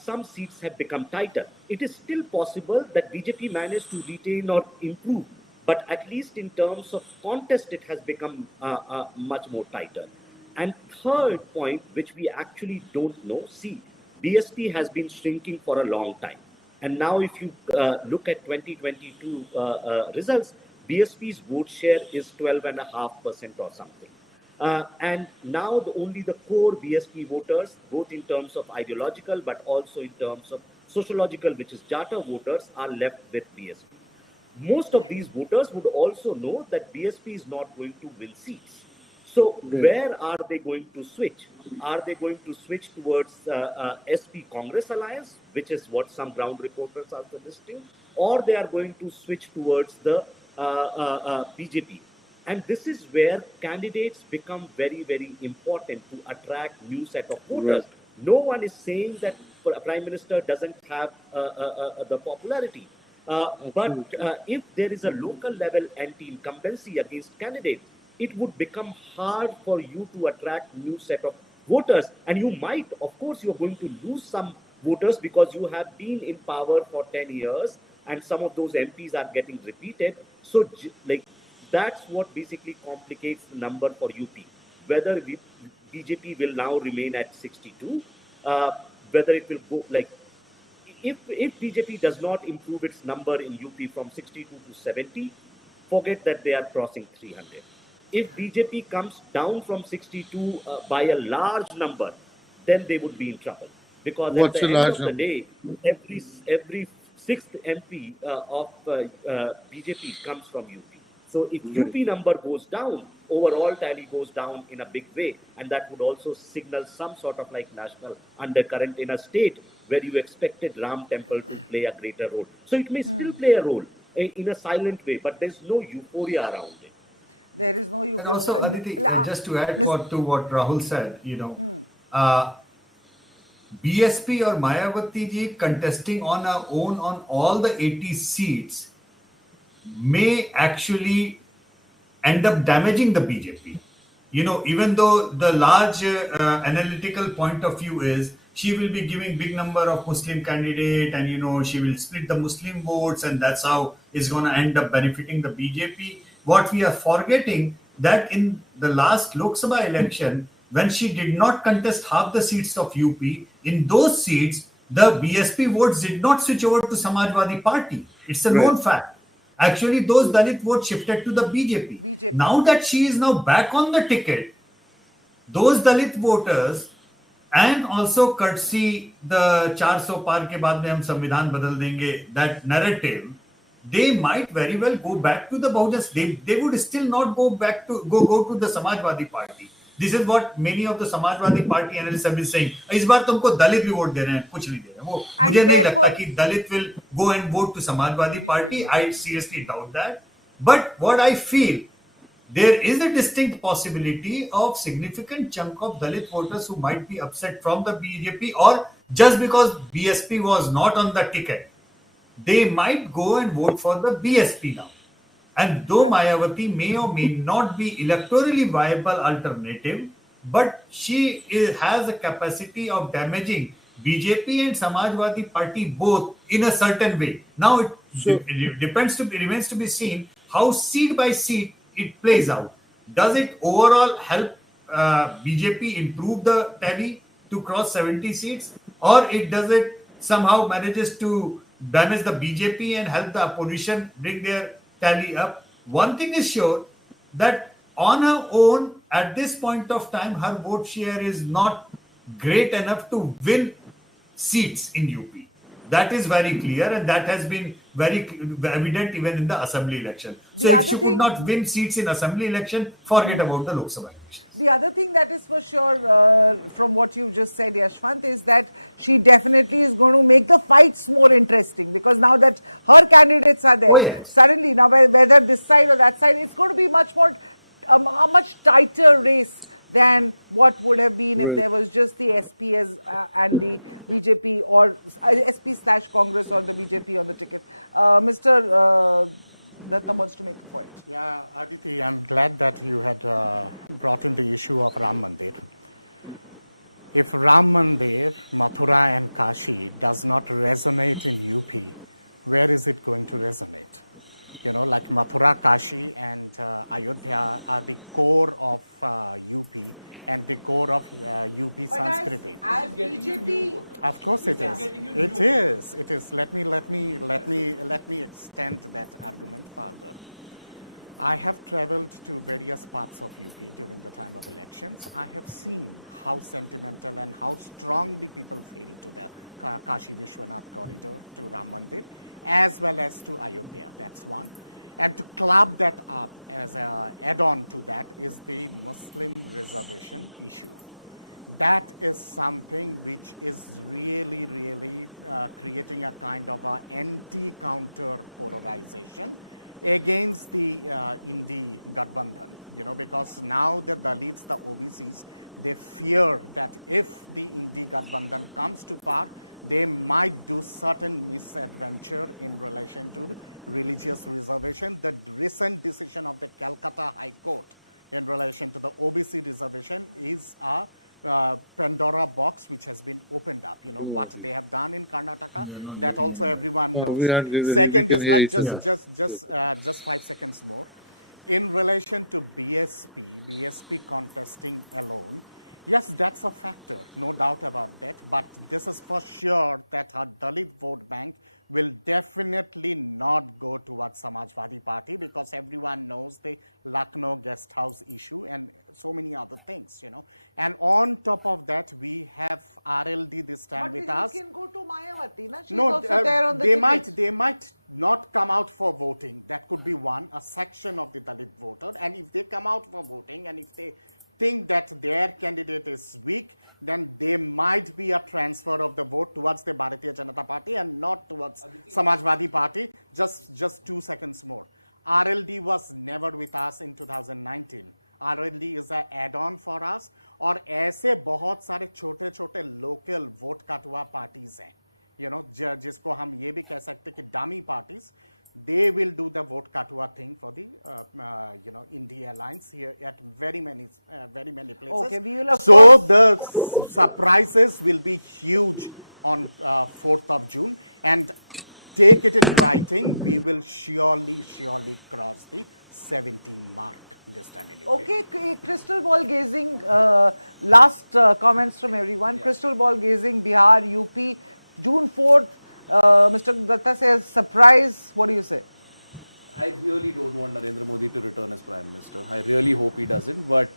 some seats have become tighter. It is still possible that BJP managed to retain or improve, but at least in terms of contest, it has become much more tighter. And third point, which we actually don't know, see, BSP has been shrinking for a long time. And now, if you look at 2022 results, BSP's vote share is 12.5% or something. And now, only the core BSP voters, both in terms of ideological but also in terms of sociological, which is Jata voters, are left with BSP. Most of these voters would also know that BSP is not going to win seats. So Right. where are they going to switch? Are they going to switch towards SP Congress alliance, which is what some ground reporters are suggesting, or they are going to switch towards the BJP? And this is where candidates become very, very important to attract new set of Right. voters. No one is saying that Prime Minister doesn't have the popularity. But Absolutely. if there is a local level anti-incumbency against candidates, it would become hard for you to attract new set of voters. And you might, of course, you're going to lose some voters because you have been in power for 10 years and some of those MPs are getting repeated. So like that's what basically complicates the number for UP. Whether BJP will now remain at 62, uh, whether it will go like if BJP does not improve its number in UP from 62 to 70, forget that they are crossing 300. If BJP comes down from 62 by a large number, then they would be in trouble. Because at What's the a end large of the number? day, every sixth MP of BJP comes from UP. So if Right. UP number goes down, overall tally goes down in a big way, and that would also signal some sort of like national undercurrent in a state where you expected Ram Temple to play a greater role. So it may still play a role in a silent way, but there's no euphoria around it. There is no And also, euphoria. Aditi, just to add Miss, to what Rahul said, uh, BSP or Mayawati ji contesting on her own on all the 80 seats may actually end up damaging the BJP. Even though the large analytical point of view is she will be giving big number of Muslim candidate and she will split the Muslim votes and that's how it's going to end up benefiting the BJP. What we are forgetting that in the last Lok Sabha election, when she did not contest half the seats of UP, in those seats, the BSP votes did not switch over to Samajwadi Party. It's a known Right. fact. Actually, those Dalit votes shifted to the BJP. BJP. Now that she is now back on the ticket, those Dalit voters and also courtesy the 400 पार के बाद में हम संविधान बदल देंगे, that narrative, they might very well go back to the Bahujans. They would still not go back to go to the Samajwadi Party. This is what many of the Samajwadi Party analysts have been saying. इस बार तुमको दलित भी vote दे रहे हैं, कुछ नहीं दे रहे हैं. वो And मुझे नहीं लगता therefore- कि दलित will go and vote to Samajwadi Party. I seriously doubt that. But what I feel, there is a distinct possibility of significant chunk of Dalit voters who might be upset from the BJP, or just because BSP was not on the ticket, they might go and vote for the BSP now. And though Mayawati may or may not be electorally viable alternative, but she has a capacity of damaging BJP and Samajwadi Party both in a certain way. Now it remains to be seen how seat by seat it plays out. Does it overall help BJP improve the tally to cross 70 seats, or does it somehow manages to damage the BJP and help the opposition bring their tally up? One thing is sure, that on her own at this point of time her vote share is not great enough to win seats in UP. That is very clear, and that has been very evident even in the assembly election. So if she could not win seats in assembly election, forget about the Lok Sabha election. The other thing that is for sure from what you just said, Yashwant, is that she definitely is going to make the fights more interesting, because now that her candidates are there, yes. suddenly now whether this side or that side, it's going to be much more, a much tighter race than what would have been if there was just the SP and the BJP, or SP/Congress or the BJP on the ticket. Mr. Datta wants to make a point. Yeah, Aditi, I'm glad that you had brought in the issue of Ram Mandir. If Ram Mandir, Mathura and Kashi does not resonate in UP, where is it going to resonate? Like Mathura, Kashi and Ayodhya are the core of UP and the core of UP Sanskriti. As BJP, Of course it is. It is. It is. Let me extend that argument further. I have traveled to various parts of UP during the time of elections. I have seen how sentimental and how strongly people feel to the Kashi Vishwanath corridor, to Ram Mandir, as well as to Ayodhya. That's one. And to club that up as an add-on to that is the Muslim reservation issue. That is something which is really, really creating a kind of a anti-counter polarization against the N.D.A Gadbandhan, because now the Dalits, the OBCs, they fear that if the N.D.A Gadbandhan comes to power, they might do certain misadventure in relation to religious reservation. The recent decision of the Calcutta High Court in relation to the OBC reservation is a Pandora box which has been opened up. What they have done in Karnataka, that also everyone knows. Second is like just 5 seconds more. In relation to BSP contesting alone, Yes, that's a factor, no doubt about that. But this is for sure that our Dalit vote bank will definitely not go towards Samajwadi Party, because everyone knows the Lucknow guest house issue and so many other things, And on top of that, we have RLD this time But with you us. can go to Mayawati, na? She's No, also there on the they might not come out for voting. That could be a section of the Dalit voter. And if they come out for voting, and if they think that their candidate is weak, then there might be a transfer of the vote towards the Bharatiya Janata Party and not towards Samajwadi Party. Just 2 seconds more. RLD was never with us in 2019. RLD is an add-on for us. और ऐसे बहुत सारे छोटे-छोटे local vote कटवा parties हैं, जिसको हम ये भी कह सकते कि dummy parties. They will do the vote katwa thing for the India alliance here at very many places. Okay, we will so the surprises will be huge on 4th of June, and take it in writing, we will surely cross the 70 mark this time anyway. Okay, crystal ball gazing, last comments from everyone. Yeah. Crystal ball gazing, Bihar, UP, June 4th. Mr. Datta says, surprise. What do you say? I really don't want Narendra Modi to return as Prime Minister. I really hope he doesn't, but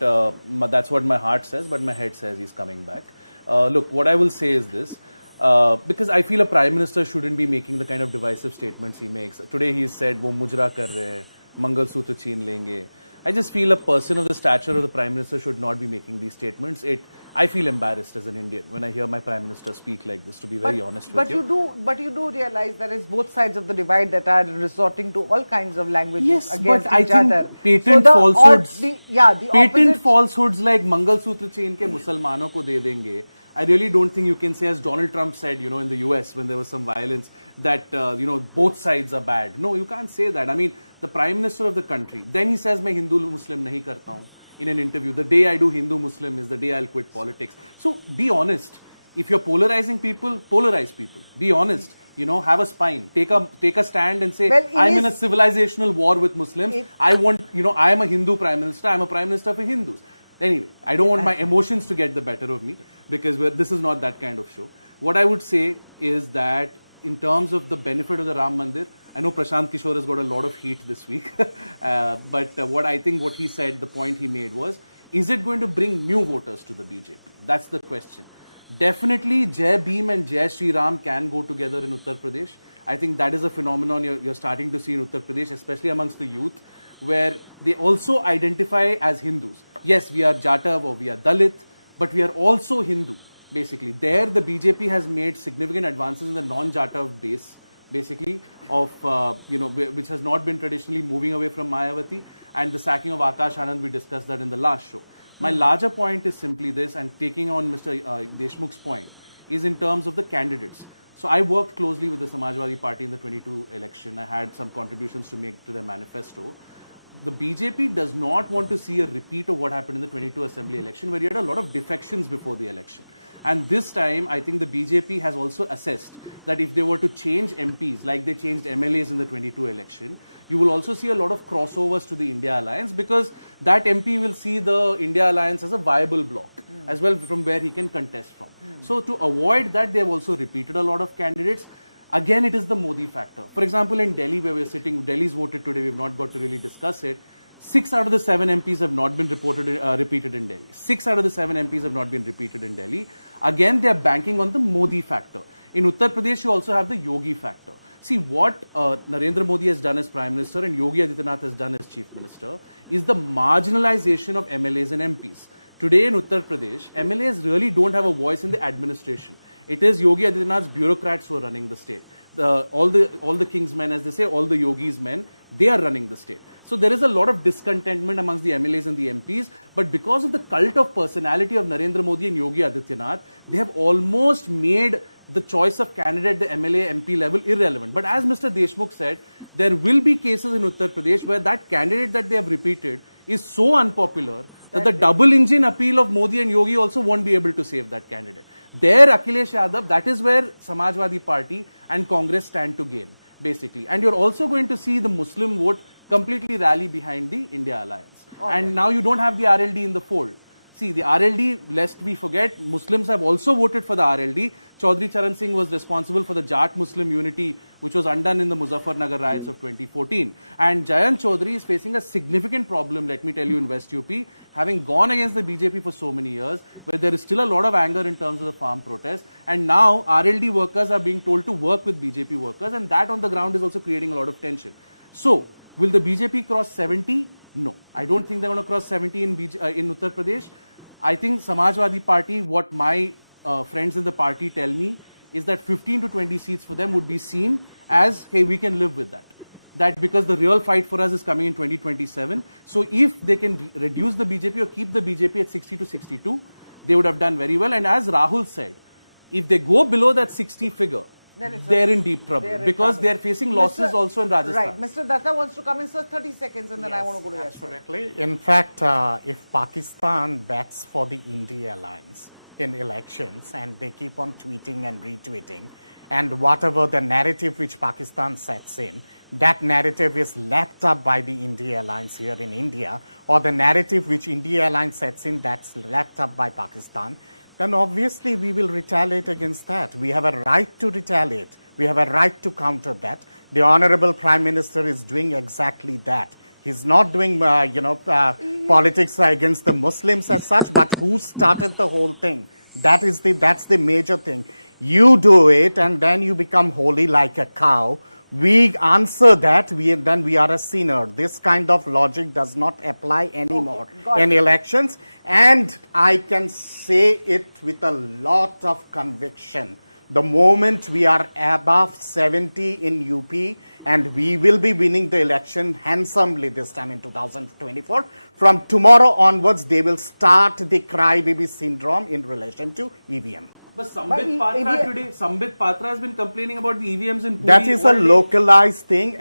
that's what my heart says, but my head says he's coming back. Look, what I will say is this, because I feel a Prime Minister shouldn't be making the kind of divisive statements he makes. Today he said, wo mujra kar rahe, Mangal Sutra cheen lenge. I just feel a person of the stature of the Prime Minister should not be making these statements. I feel embarrassed as an Indian when I hear my Prime Minister speak like this, to be very honest with you. But you do realize that it's both sides of the divide that are resorting to all kinds of languages against each other. Patent falsehoods like Mangal Sutra chain ke Musalmano ko de denge. I really don't think you can say, as Donald Trump said, in the US when there was some violence, that, both sides are bad. No, you can't say that. I mean, the Prime Minister of the country, then he says, main Hindu-Muslim nahi karta hoon. In an interview, the day I do Hindu-Muslim is the day I'll quit politics. So be honest. If you're polarizing people, polarize people. Be honest. Have a spine. Take a stand and say, I'm in a civilizational war with Muslims. I want, I am a Hindu Prime Minister. I'm a Prime Minister for Hindus. Anyway, I don't want my emotions to get the better of me, because this is not that kind of show. What I would say is that in terms of the benefit of the Ram Mandir, I know Prashant Kishore has got a lot of heat this week, but what he said, the point he made was, is it going to bring new voters to the BJP? That's the question. Definitely, Jai Bhim and Jai Shri Ram can go together in Uttar Pradesh. I think that is a phenomenon you're starting to see in Uttar Pradesh, especially amongst the youth, where they also identify as Hindus. Yes, we are Jatav or we are Dalit, but we are also Hindu, basically. There, the BJP has made significant advances in the non-Jatav base, basically, of, which has not been traditionally moving away from Mayawati, and the sacking of Akash Anand, we discussed that in the last show. My larger point is simply this, and taking on Mr. Deshmukh's point, is in terms of the candidates. So I worked closely with the Samajwadi Party in the 22 election. I had some contributions to make to their manifesto. The BJP does not want to see a repeat of what happened in the 22 assembly election, where you had a lot of defections before the election. And this time, I think the BJP has also assessed that if they were to change MPs, like they changed MLAs in the 22 election, you will also see a lot of crossovers to the India Alliance, because that MP will see the India Alliance as a viable bloc, as well from where he can contest from. So to avoid that, they have also repeated a lot of candidates. Again, it is the Modi factor. For example, in Delhi, where we're sitting, Delhi's voted today, we've not got to really discuss it. 6 out of the 7 MPs have not been repeated in Delhi. 6 out of the 7 MPs have not been repeated in Delhi. Again, they're banking on the Modi factor. In Uttar Pradesh, you also have the Yogi factor. See, what Narendra Modi has done as Prime Minister and Yogi Adityanath has done as Chief Minister is the marginalization of MLAs and MPs. Today in Uttar Pradesh, MLAs really don't have a voice in the administration. It is Yogi Adityanath's bureaucrats who are running the state. All the king's men, as they say, all the yogis' men, they are running the state. So there is a lot of discontentment amongst the MLAs and the MPs, but because of the cult of personality of Narendra Modi and Yogi Adityanath, they have almost made the choice of candidate at the MLA MP level irrelevant. But as Mr. Deshmukh said, there will be cases in Uttar Pradesh where that candidate that they have repeated is so unpopular that the double engine appeal of Modi and Yogi also won't be able to save that candidate. There, Akhilesh Yadav, that is where Samajwadi Party and Congress stand to gain, basically. And you're also going to see the Muslim vote completely rally behind the India Alliance. And now you don't have the RLD in the fold. See, the RLD, lest we forget, Muslims have also voted for the RLD. Chaudhry Charan Singh was responsible for the Jat Muslim unity, which was undone in the Muzaffarnagar riots of 2014. And Jayant Chaudhary is facing a significant problem, let me tell you, in West UP, having gone against the BJP for so many years, where there is still a lot of anger in terms of the farm protests. And now RLD workers are being told to work with BJP workers, and that on the ground is also creating a lot of tension. So, will the BJP cross 70? No. I don't think they're going to cross 70 in Uttar Pradesh. I think Samajwadi Party, what my friends in the party tell me, is that 15 to 20 seats for them would be seen as, hey, we can live with that. That because the real fight for us is coming in 2027. So if they can reduce the BJP or keep the BJP at 60 to 62, they would have done very well. And as Rahul said, if they go below that 60 figure, they're in deep trouble because they're facing losses also in Rajasthan. Right. Mr. Datta wants to come in, sir, 30 seconds, and then I want to go to Yashwant. Absolutely. In fact, if Pakistan bets for the NDA alliance in elections and they keep on tweeting and retweeting, and whatever the narrative which Pakistan sets in, that narrative is lapped up by the NDA alliance here in India, or the narrative which NDA alliance sets in, that's lapped up by Pakistan, then obviously we will retaliate against that. We have a right to retaliate. We have a right to counter that. The Honorable Prime Minister is doing exactly that. He's not doing, politics against the Muslims as such, but who started the whole thing? That's the major thing. You do it, and then you become holy like a cow. We answer that, then we are a sinner. This kind of logic does not apply anymore in elections. And I can say it with a lot of conviction. The moment we are above 70 in UP, and we will be winning the election handsomely this time in 2024, from tomorrow onwards, they will start the crybaby syndrome in relation to EVM. But Sambit Patra today, Sambit Patra has been complaining about the EVMs in Puri. That is a localized thing.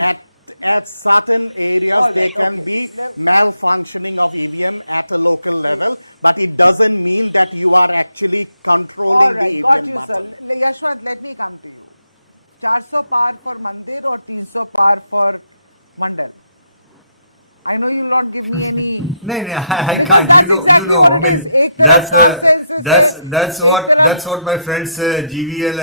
At certain areas, there can be malfunctioning of EVM at a local level, but it doesn't mean that you are actually controlling the EVM got you, button. Sir. Yashwant, let me come to you. 400 par for Mandir or 300 par for Mandal? I know you will not give me any. Because that's exactly what it is. Ek taraf caste census that's what my friends GVL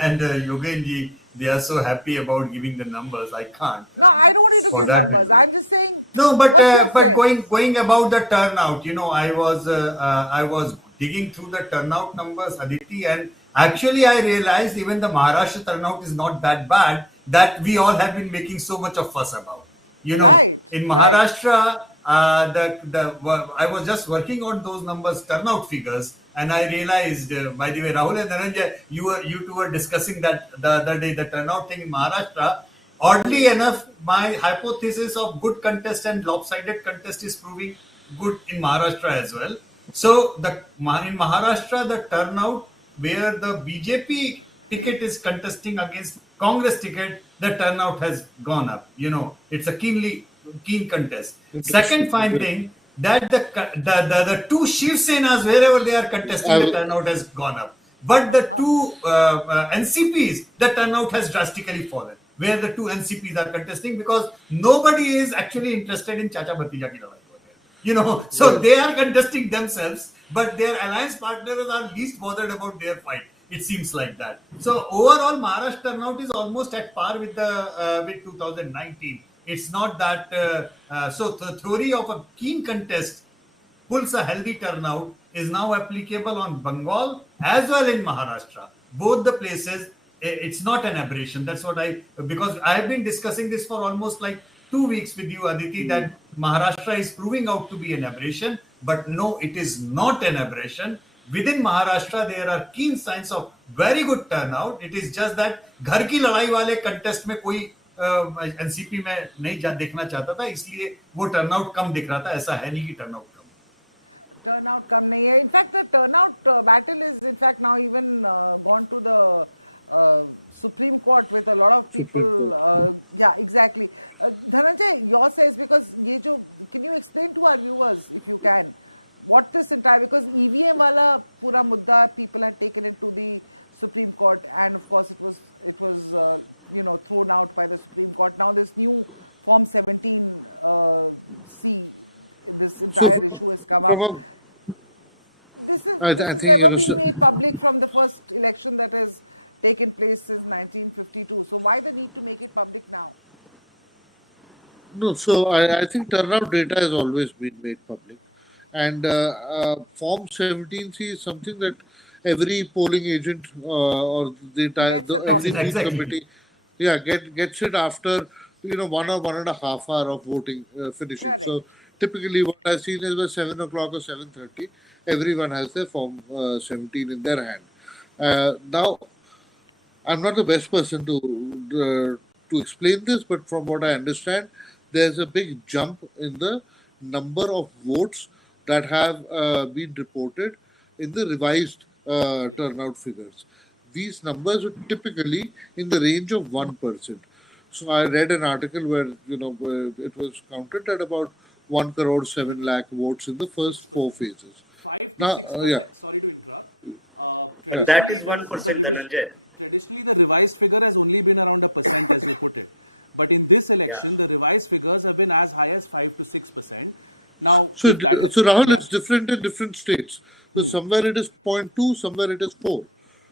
and Yogen ji, they are so happy about giving the numbers. I can't. No, I don't want you to give numbers. I'm just saying. No, but going about the turnout, I was digging through the turnout numbers, Aditi, and actually I realized even the Maharashtra turnout is not that bad that we all have been making so much of fuss about. In Maharashtra, I was just working on those numbers, turnout figures, and I realized, by the way, Rahul and Dhananjay, you two were discussing that the other day, the turnout thing in Maharashtra. Oddly enough, my hypothesis of good contest and lopsided contest is proving good in Maharashtra as well. So, in Maharashtra, the turnout where the BJP ticket is contesting against Congress ticket, the turnout has gone up. It's a keen contest. Second fine thing, that the two Shiv Senas, wherever they are contesting, the turnout has gone up. But the two NCPs, the turnout has drastically fallen. Where the two NCPs are contesting, because nobody is actually interested in Chacha Bhatija ki ladai. So they are contesting themselves, but their alliance partners are least bothered about their fight. It seems like that. So overall, Maharashtra turnout is almost at par with 2019. It's not that. So the theory of a keen contest pulls a healthy turnout is now applicable on Bengal as well in Maharashtra. Both the places, it's not an aberration. That's what because I have been discussing this for almost like 2 weeks with you, Aditi, that Maharashtra is proving out to be an aberration. But no, it is not an aberration. Within Maharashtra, there are keen signs of very good turnout. It is just that घर की लड़ाई वाले contest में कोई NCP में नहीं देखना चाहता था, इसलिए वो turnout कम दिख रहा था. ऐसा है नहीं कि turnout कम. Turnout कम नहीं है. In fact, the turnout battle is in fact now even gone to the Supreme Court with a lot of people. Yeah, exactly. Dhananjay, your says, because can you explain to our viewers, if you can, what this entire, because EVM wala pura mudda, people had taken it to the Supreme Court, and of course it was thrown out by the Supreme Court. Now this new Form 17 C, this entire issue has come up. this I has think, never you know, been made public from the first election that has taken place since 1952. So why the need to make it public now? no, so I think turnout data has always been made public. And Form 17C is something that every polling agent or Gets a every copy. booth Exactly. committee, yeah, gets it after, you know, 1 or 1.5 hour of voting finishing. Correct. So typically what I've seen is by 7 o'clock or 7:30, everyone has their Form 17 in their hand. Now, I'm not the best person to explain this, but from what I understand, there's a big jump in the number of votes that have been reported in the revised turnout figures. These numbers were typically in the range of 1%. So I read an article where, you know, it was counted at about 1 crore 7 lakh votes in the first 4 6%. phases. 5 to Now, yeah, 6%. Sorry to interrupt. yeah. That Traditionally, is 1%, Dhananjay. traditionally the revised figure has only been around 1%, as you put it. But in this election, the revised figures have been as high as 5 to 6%. Now, So, if that, so Rahul, yeah, it's different in different states. So somewhere it is 0.2, somewhere it is 4.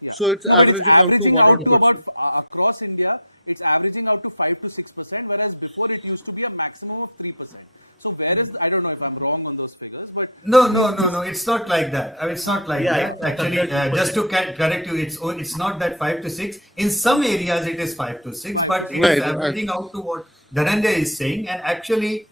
yeah. So it's No, but it's averaging out to 1%. across India, it's averaging out to 5 to 6%, whereas before it used to be a maximum of 3%. So where is I don't know if I'm wrong on those figures, but No. It's not like that. I mean, it's not like Yeah, that. it's Actually, under 2%. just to correct you, it's not that 5 to 6. In some areas, it is 5 to 6, 5 to but 6. it is Right. averaging out to what Dhananjay is saying. And actually,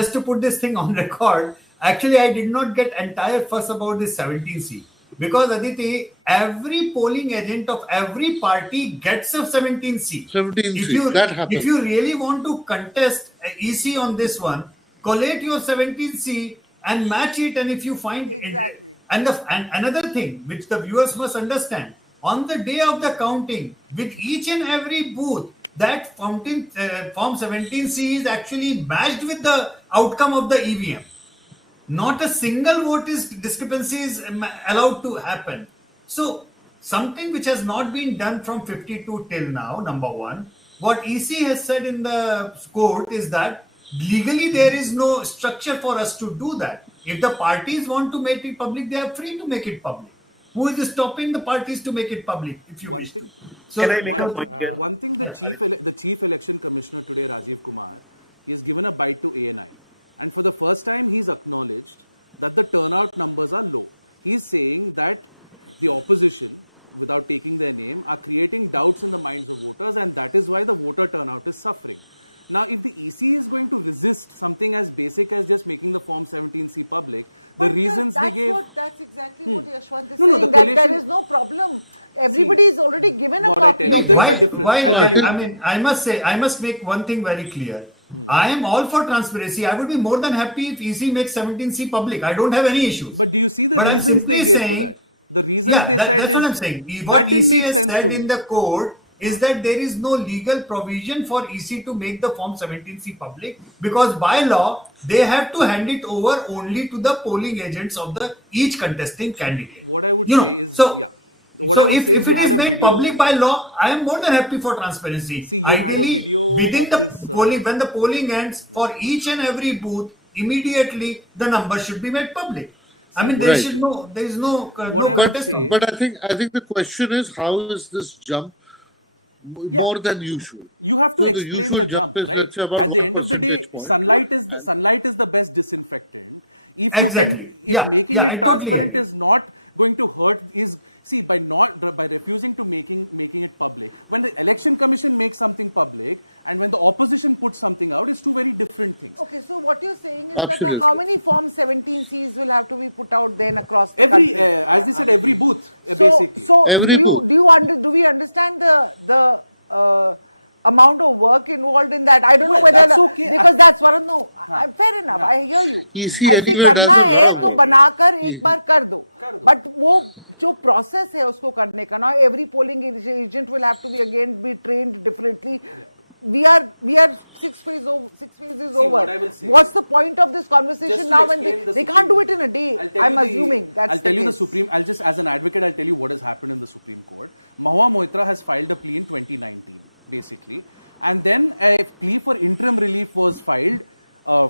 just to put this thing on record, actually, I did not get entire fuss about this 17C because Aditi, every polling agent of every party gets a 17C. 17C. That If happens. you really want to contest EC on this one, collate your 17C and match it, and if you find Exactly. it, and another thing which the viewers must understand, on the day of the counting, with each and every booth, that form 17C is actually matched with the outcome of the EVM. Not a single vote is discrepancy is allowed to happen. So something which has not been done from 52 till now, number one. What EC has said in the court is that legally there is no structure for us to do that. If the parties want to make it public, they are free to make it public. Who is stopping the parties to make it public if you one wish thing. to? So Can I make a One, point here? one thing the chief election commissioner today, Rajiv Kumar, he has given a bite to ANI, and for the first time he's acknowledged that the turnout numbers are low. He's saying that the opposition, without taking their name, are creating doubts in the minds of voters, and that is why the voter turnout is suffering. Now, if the EC is going to resist something as basic as just making the Form 17C public, the reasons they gave. That's exactly what Yashwant is No, no, saying, the that there collation- is no problem. Everybody is already given a what I copy tell you, of there is it. a difference. Why I'll not? tell you I one mean, thing. I must make one thing very clear. I am all for transparency. I would be more than happy if EC makes 17C public. I don't have any issues. But do you see the But I'm reasons they simply gave for saying- that? The reasons Yeah, they said that's is what I'm saying. that What didn't EC make has sense said to me. in the court is that there is no legal provision for EC to make the Form 17C public because by law they have to hand it over only to the polling agents of the each contesting candidate. What I would You know, say is, so yeah. What I would say is if you it had is a made video. public by law, I am more than happy for transparency. See, you had a Ideally, video within of the this, polling, when the polling ends, for each and every booth, immediately the number should be made public. I mean, Right. there is no What I no would contest say- on it. But I think the question is, how is this jump Yeah. more than usual? You have to So the explain usual the jump, is, right? let's say, about At the 1 end of the day, percentage point. sunlight is the best disinfectant. If you Exactly. can, if Yeah, making yeah, I it totally transparent agree. is not going to hurt, is see by refusing to making it public. When the election commission makes something public and when the opposition puts something out, it's two very different things. Okay, so what you're saying is that Absolutely. how many Form 17Cs will have to be put out then across the Every, country? as they said, every booth, So, basically. so Every booth. do we understand the amount of work involved in that? I don't know Well, whether that's okay. because that's one. No, fair enough. I hear you. EC ऐसे anyway करना does है it. तो बनाकर एक बार कर दो. But वो जो process है उसको करने का ना, every polling agent will have to be trained differently. We are 6 phases over. what I will say What's the point of this conversation Just to now when explain the they can't do it in a I'll day? tell I'm you the- assuming that's I'll tell you the case. Supreme. I'll just, as an advocate, I'll tell you what has happened in the Supreme Court. Mahua Moitra has filed a plea in 2019, basically, and then a plea for interim relief was filed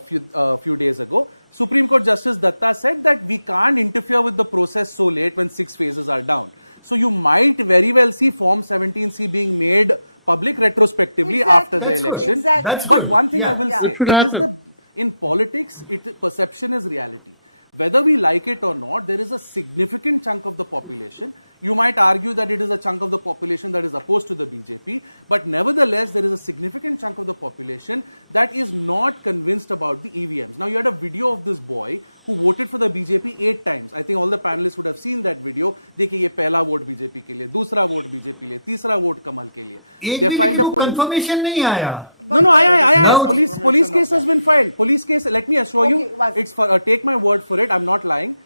few days ago. Supreme Court Justice Datta said that we can't interfere with the process so late when 6 phases are down. So you might very well see Form 17C being made public retrospectively after the election. Exactly. But one thing I will say, Should it is happen. in politics, perception is reality. Whether we like it or not, there is a significant chunk of the population. You might argue that it is a chunk of the population that is opposed to the BJP, but nevertheless, there is a significant chunk of the population that is not convinced about the EVMs. Now, you had a video of this boy who voted for the BJP 8 times. I think all the panelists would have seen that video. देखिए ये पहला vote BJP के लिए, दूसरा vote BJP के लिए, तीसरा vote कमल के लिए. एक भी confirmation नहीं आया. No, आया. Police case has been filed. Police case. Let me assure you, Okay, it's for, take my word for it. I'm not lying.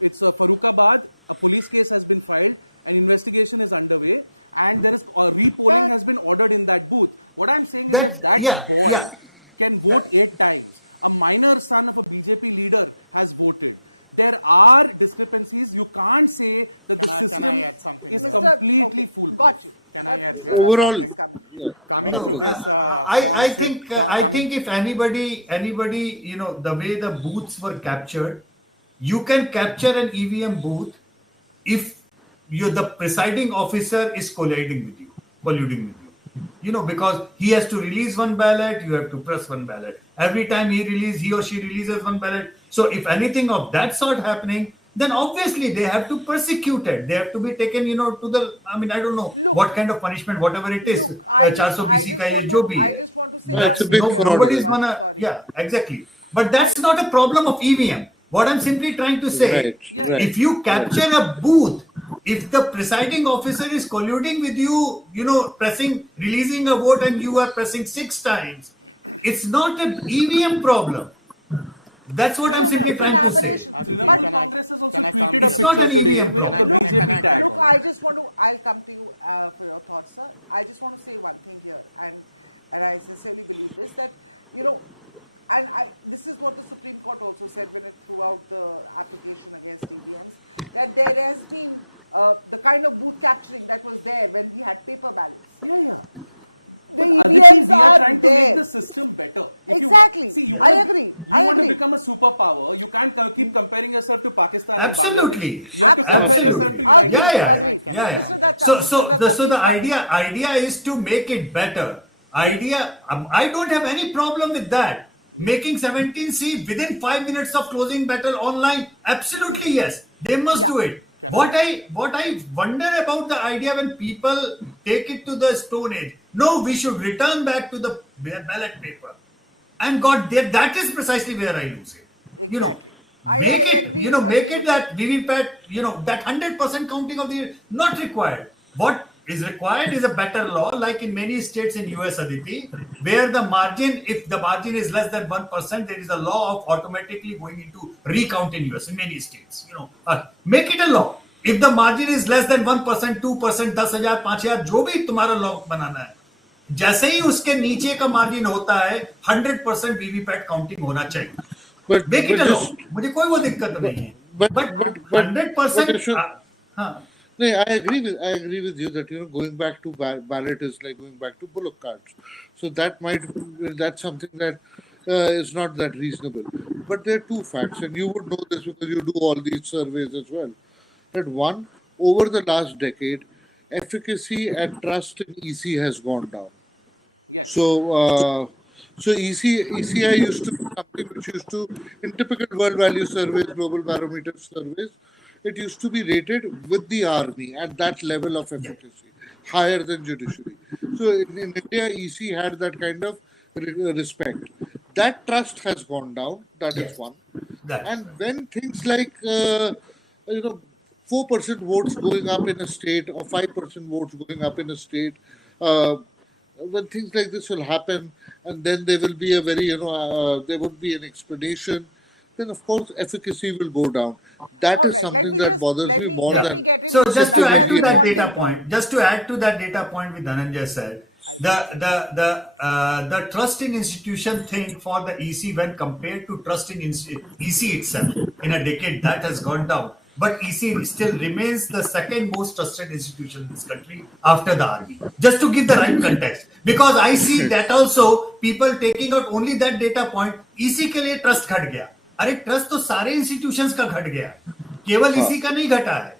It's Farooqabad. A police case has been filed. An investigation is underway, and there is repolling has been ordered in that booth. What I'm saying is, if that boy can vote 8 times, a minor son of a BJP leader has voted. There are discrepancies. You can't say that the system is completely foolproof. Got you. Can I add here? Overall, Coming to this, I think if anybody, the way the booths were captured, you can capture an EVM booth if the presiding officer is colluding with you. Because he has to release one ballot, you have to press one ballot. Every time he or she releases one ballot. So if anything of that sort happening, then obviously they have to persecute it. They have to be taken, to the, I don't know what kind of punishment, whatever it is. Look, I just want to say one thing. Nobody's gonna, exactly. But that's not a problem of EVM. What I'm simply trying to say, if you capture a booth, if the presiding officer is colluding with you, releasing a vote and you are pressing 6 times, it's not an EVM problem. That's what I'm simply trying to say. Trinamool Congress has also tweeted a picture today with the BJP tag. Look, I'll come to you for your thoughts, sir. I just want to say one thing here, and I sincerely believe this, that, this is what the Supreme Court also said when it threw out the application against EVMs, that there has been the kind of booth capturing that was there when we had paper ballots. The EVMs we are trying to there. make the system better. I agree. You want to become a superpower. You can't keep comparing yourself to Pakistan and Bangladesh. You have to Absolutely. compare yourself to United States. Agreed. Mr. Datta, so the idea is to make it better. I don't have any problem with that. Making 17C within 5 minutes of closing battle online, absolutely yes. They must do it. What I wonder about the idea when people take it to the Stone Age. No, we should return back to the ballot paper. And that is precisely where I lose it. Exactly. I agree. Make it that VVPAT, that 100% counting of the not required. What is required is a better law, like in many states in US, Aditi, where the margin, if the margin is less than 1%, there is a law of automatically going into recount in US in many states. Make it a law. If the margin is less than 1%, 2%, 10,000, 5,000, जो भी तुम्हारा law बनाना है, जैसे ही उसके नीचे का margin होता है, 100% VVPAT counting होना चाहिए. Make it a law. मुझे कोई वो दिक्कत नहीं है. But 100%. No, I agree with you that going back to ballot is like going back to bullock carts. So that's something that is not that reasonable. But there are 2 facts, and you would know this because you do all these surveys as well. That one, over the last decade, efficacy and trust in EC has gone down. Yes. So ECI used to be something which used to, in typical world value surveys, global barometer surveys, it used to be rated with the army at that level of efficacy, higher than judiciary. So in India, EC had that kind of respect. That trust has gone down. That is one. And when things like 4% votes going up in a state or 5% votes going up in a state, when things like this will happen, and then there will be a there would be an explanation, then of course efficacy will go down. That is something that bothers me more than... Let me get into So just to add to that wanting data point, with Dhananjay said, the trusting institution thing for the EC when compared to trusting EC itself in a decade, that has gone down. but EC still remains the second most trusted institution in this country after the army. Just to give the right context, because I see that also people taking out only that data point, EC के लिए trust घट गया. अरे trust तो सारे institutions का घट गया, केवल EC का नहीं घटा है.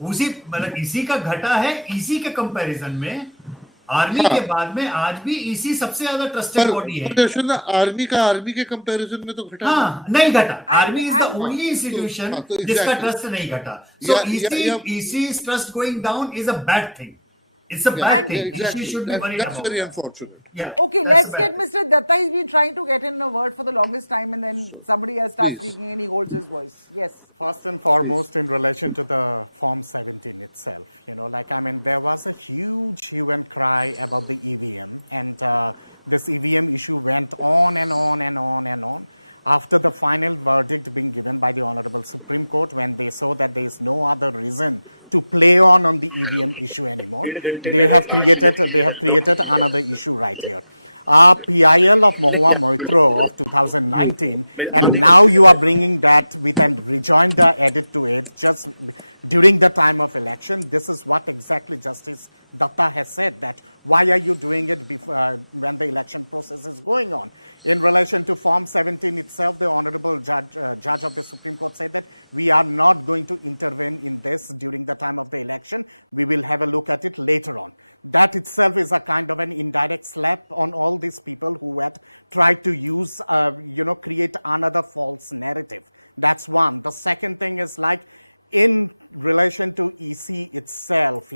उसी मतलब EC का घटा है, EC के कंपैरिजन में आर्मी के बाद में आज भी ईसी सबसे ज्यादा ट्रस्टेड बॉडी है. आर्मी के कंपैरिजन में तो घटा. हाँ, नहीं घटा. Army is the only institution जिसका ट्रस्ट नहीं घटा. So EC trust going down is a bad thing. It's a bad thing. Exactly. She should be worried That's about very that. unfortunate. Yeah, Okay, let's get Mr. Datta. He's been trying to get in a word for the longest time, and then somebody else starts speaking and he holds his voice. Yes. First and foremost, in relation to the Form 17 itself, there was a huge hue and cry about the EVM, and this EVM issue went on and on and on and on. After the final verdict being given by the Honorable Supreme Court, when they saw that there is no other reason to play on the EVM issue anymore, they have created another issue right here. PIL of Mahua Moitro of 2019, and now you are bringing that with a rejoinder added to it just during the time of election. This is what exactly Justice Datta has said, that why are you doing it before, when the election process is going on? In relation to Form 17 itself, the Honorable Judge of the Supreme Court said that we are not going to intervene in this during the time of the election. We will have a look at it later on. That itself is a kind of an indirect slap on all these people who had tried to use, create another false narrative. That's one. The second thing is in relation to EC itself,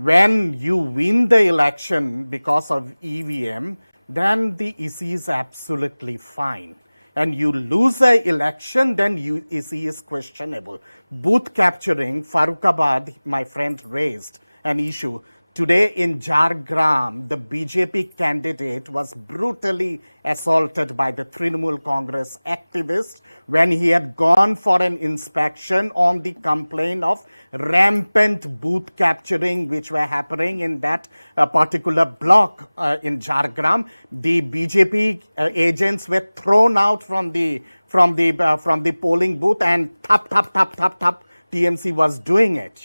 when you win the election because of EVM, then the EC is absolutely fine. And you lose the election, then EC is questionable. Booth capturing, Farrukhabad, my friend, raised an issue. Today in Jhargram, the BJP candidate was brutally assaulted by the Trinamool Congress activist when he had gone for an inspection on the complaint of rampant booth capturing which were happening in that particular block in Jhargram. The BJP agents were thrown out from the polling booth, and tap TMC was doing it,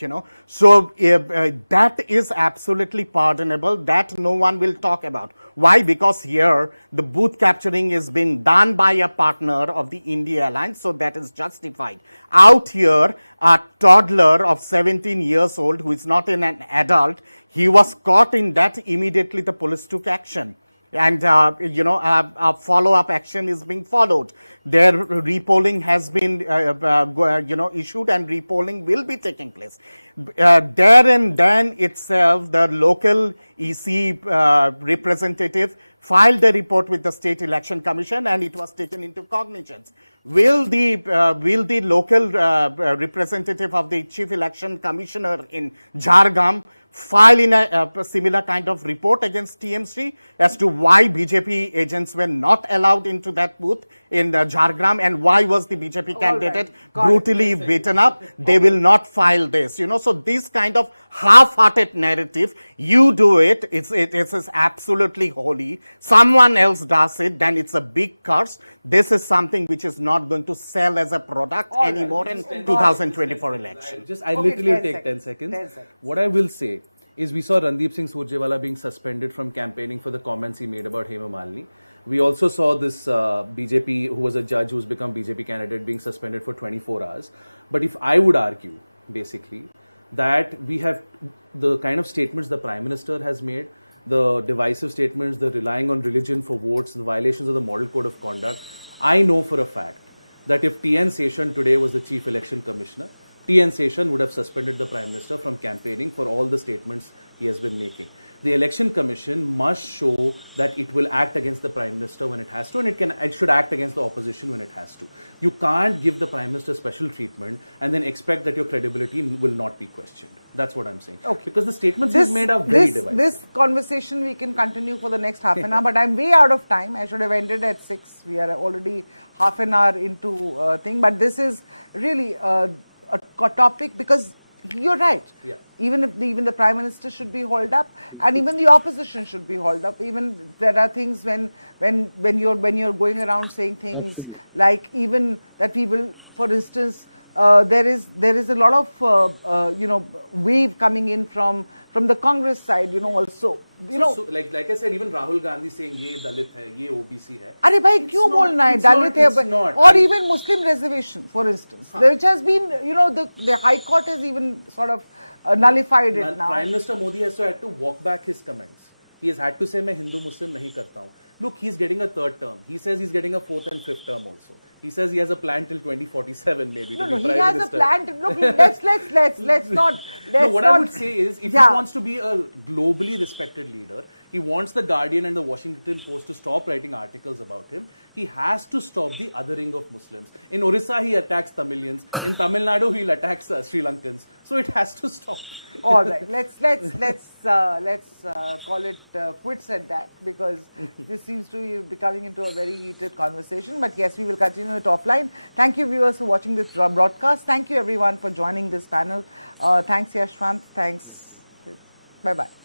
So that is absolutely pardonable. That no one will talk about. Why? Because here the booth capturing is being done by a partner of the India alliance, so that is justified. Out here, a toddler of 17 years old who is not an adult, he was caught in that. Immediately the police took action. And, a follow-up action is being followed. Their repolling has been, issued, and repolling will be taking place. There and then itself, the local EC representative filed a report with the State Election Commission, and it was taken into cognizance. Will the local representative of the Chief Election Commissioner in Jhargram file in a similar kind of report against TMC as to why BJP agents were not allowed into that booth in Jhargram, and why was the BJP candidate brutally beaten up? They will not file this, So this kind of half-hearted narrative, you do it, it is absolutely holy. Someone else does it, then it's a big curse. This is something which is not going to sell as a product anymore in 2024 election. I literally take 10 seconds. What I will say is, we saw Randeep Singh Surjewala being suspended from campaigning for the comments he made about Hema Malini. We also saw this BJP, who was a judge who's become BJP candidate, being suspended for 24 hours. But if I would argue, basically, that we have the kind of statements the Prime Minister has made, the divisive statements, the relying on religion for votes, the violations of the Model Code of Conduct, I know for a fact that if T.N. Seshan today was the Chief Election Commissioner, T.N. Seshan would have suspended the Prime Minister from campaigning for all the statements he has been making. The Election Commission must show that it will act against the Prime Minister when it has to, and it should act against the opposition when it has to. You can't give the Prime Minister special treatment and then expect that your credibility will not be questioned. That's what I'm saying. Okay. Because the statements he's made are very divisive. This conversation we can continue for the next half an hour, but I'm way out of time. I should have ended at 6. We are already half an hour into thing, but this is really a topic, because you're right. Yeah. Even the Prime Minister should be hauled up, and even the opposition should be hauled up. Even there are things when you're going around saying things like even that we will for instance, there is a lot of wave coming in from the Congress side, also, So, like I said, even Rahul Gandhi saying ये दलित है, ये OBC है. अरे भाई क्यों बोलना है दलित है, it's not. or even Muslim reservation, for instance, which has been, the High Court has even sort of nullified it now. Prime Minister Modi has had to walk back his comments. He has had to say मैं हिंदू मुस्लिम नहीं करता हूँ. Look, he's getting a third term. He says he's getting a fourth and fifth term also. He says he has a plan till 2047 maybe to No, be he Prime has Minister. a plan. Let's not. No, what I would say is, if Yeah. he wants to be a globally respected leader, he wants the Guardian and the Washington Post to stop writing articles about him. He has to stop the othering of Muslims. In Orissa, he attacks Tamilians. In Tamil Nadu, he'll attack Sri Lankans. So it has to stop. All right, let's call it quits at that, because this seems to be becoming into a very heated conversation. But yes, we will continue it offline. Thank you, viewers, for watching this broadcast. Thank you, everyone, for joining this panel. Thanks, Yashwant. Thanks. Bye bye.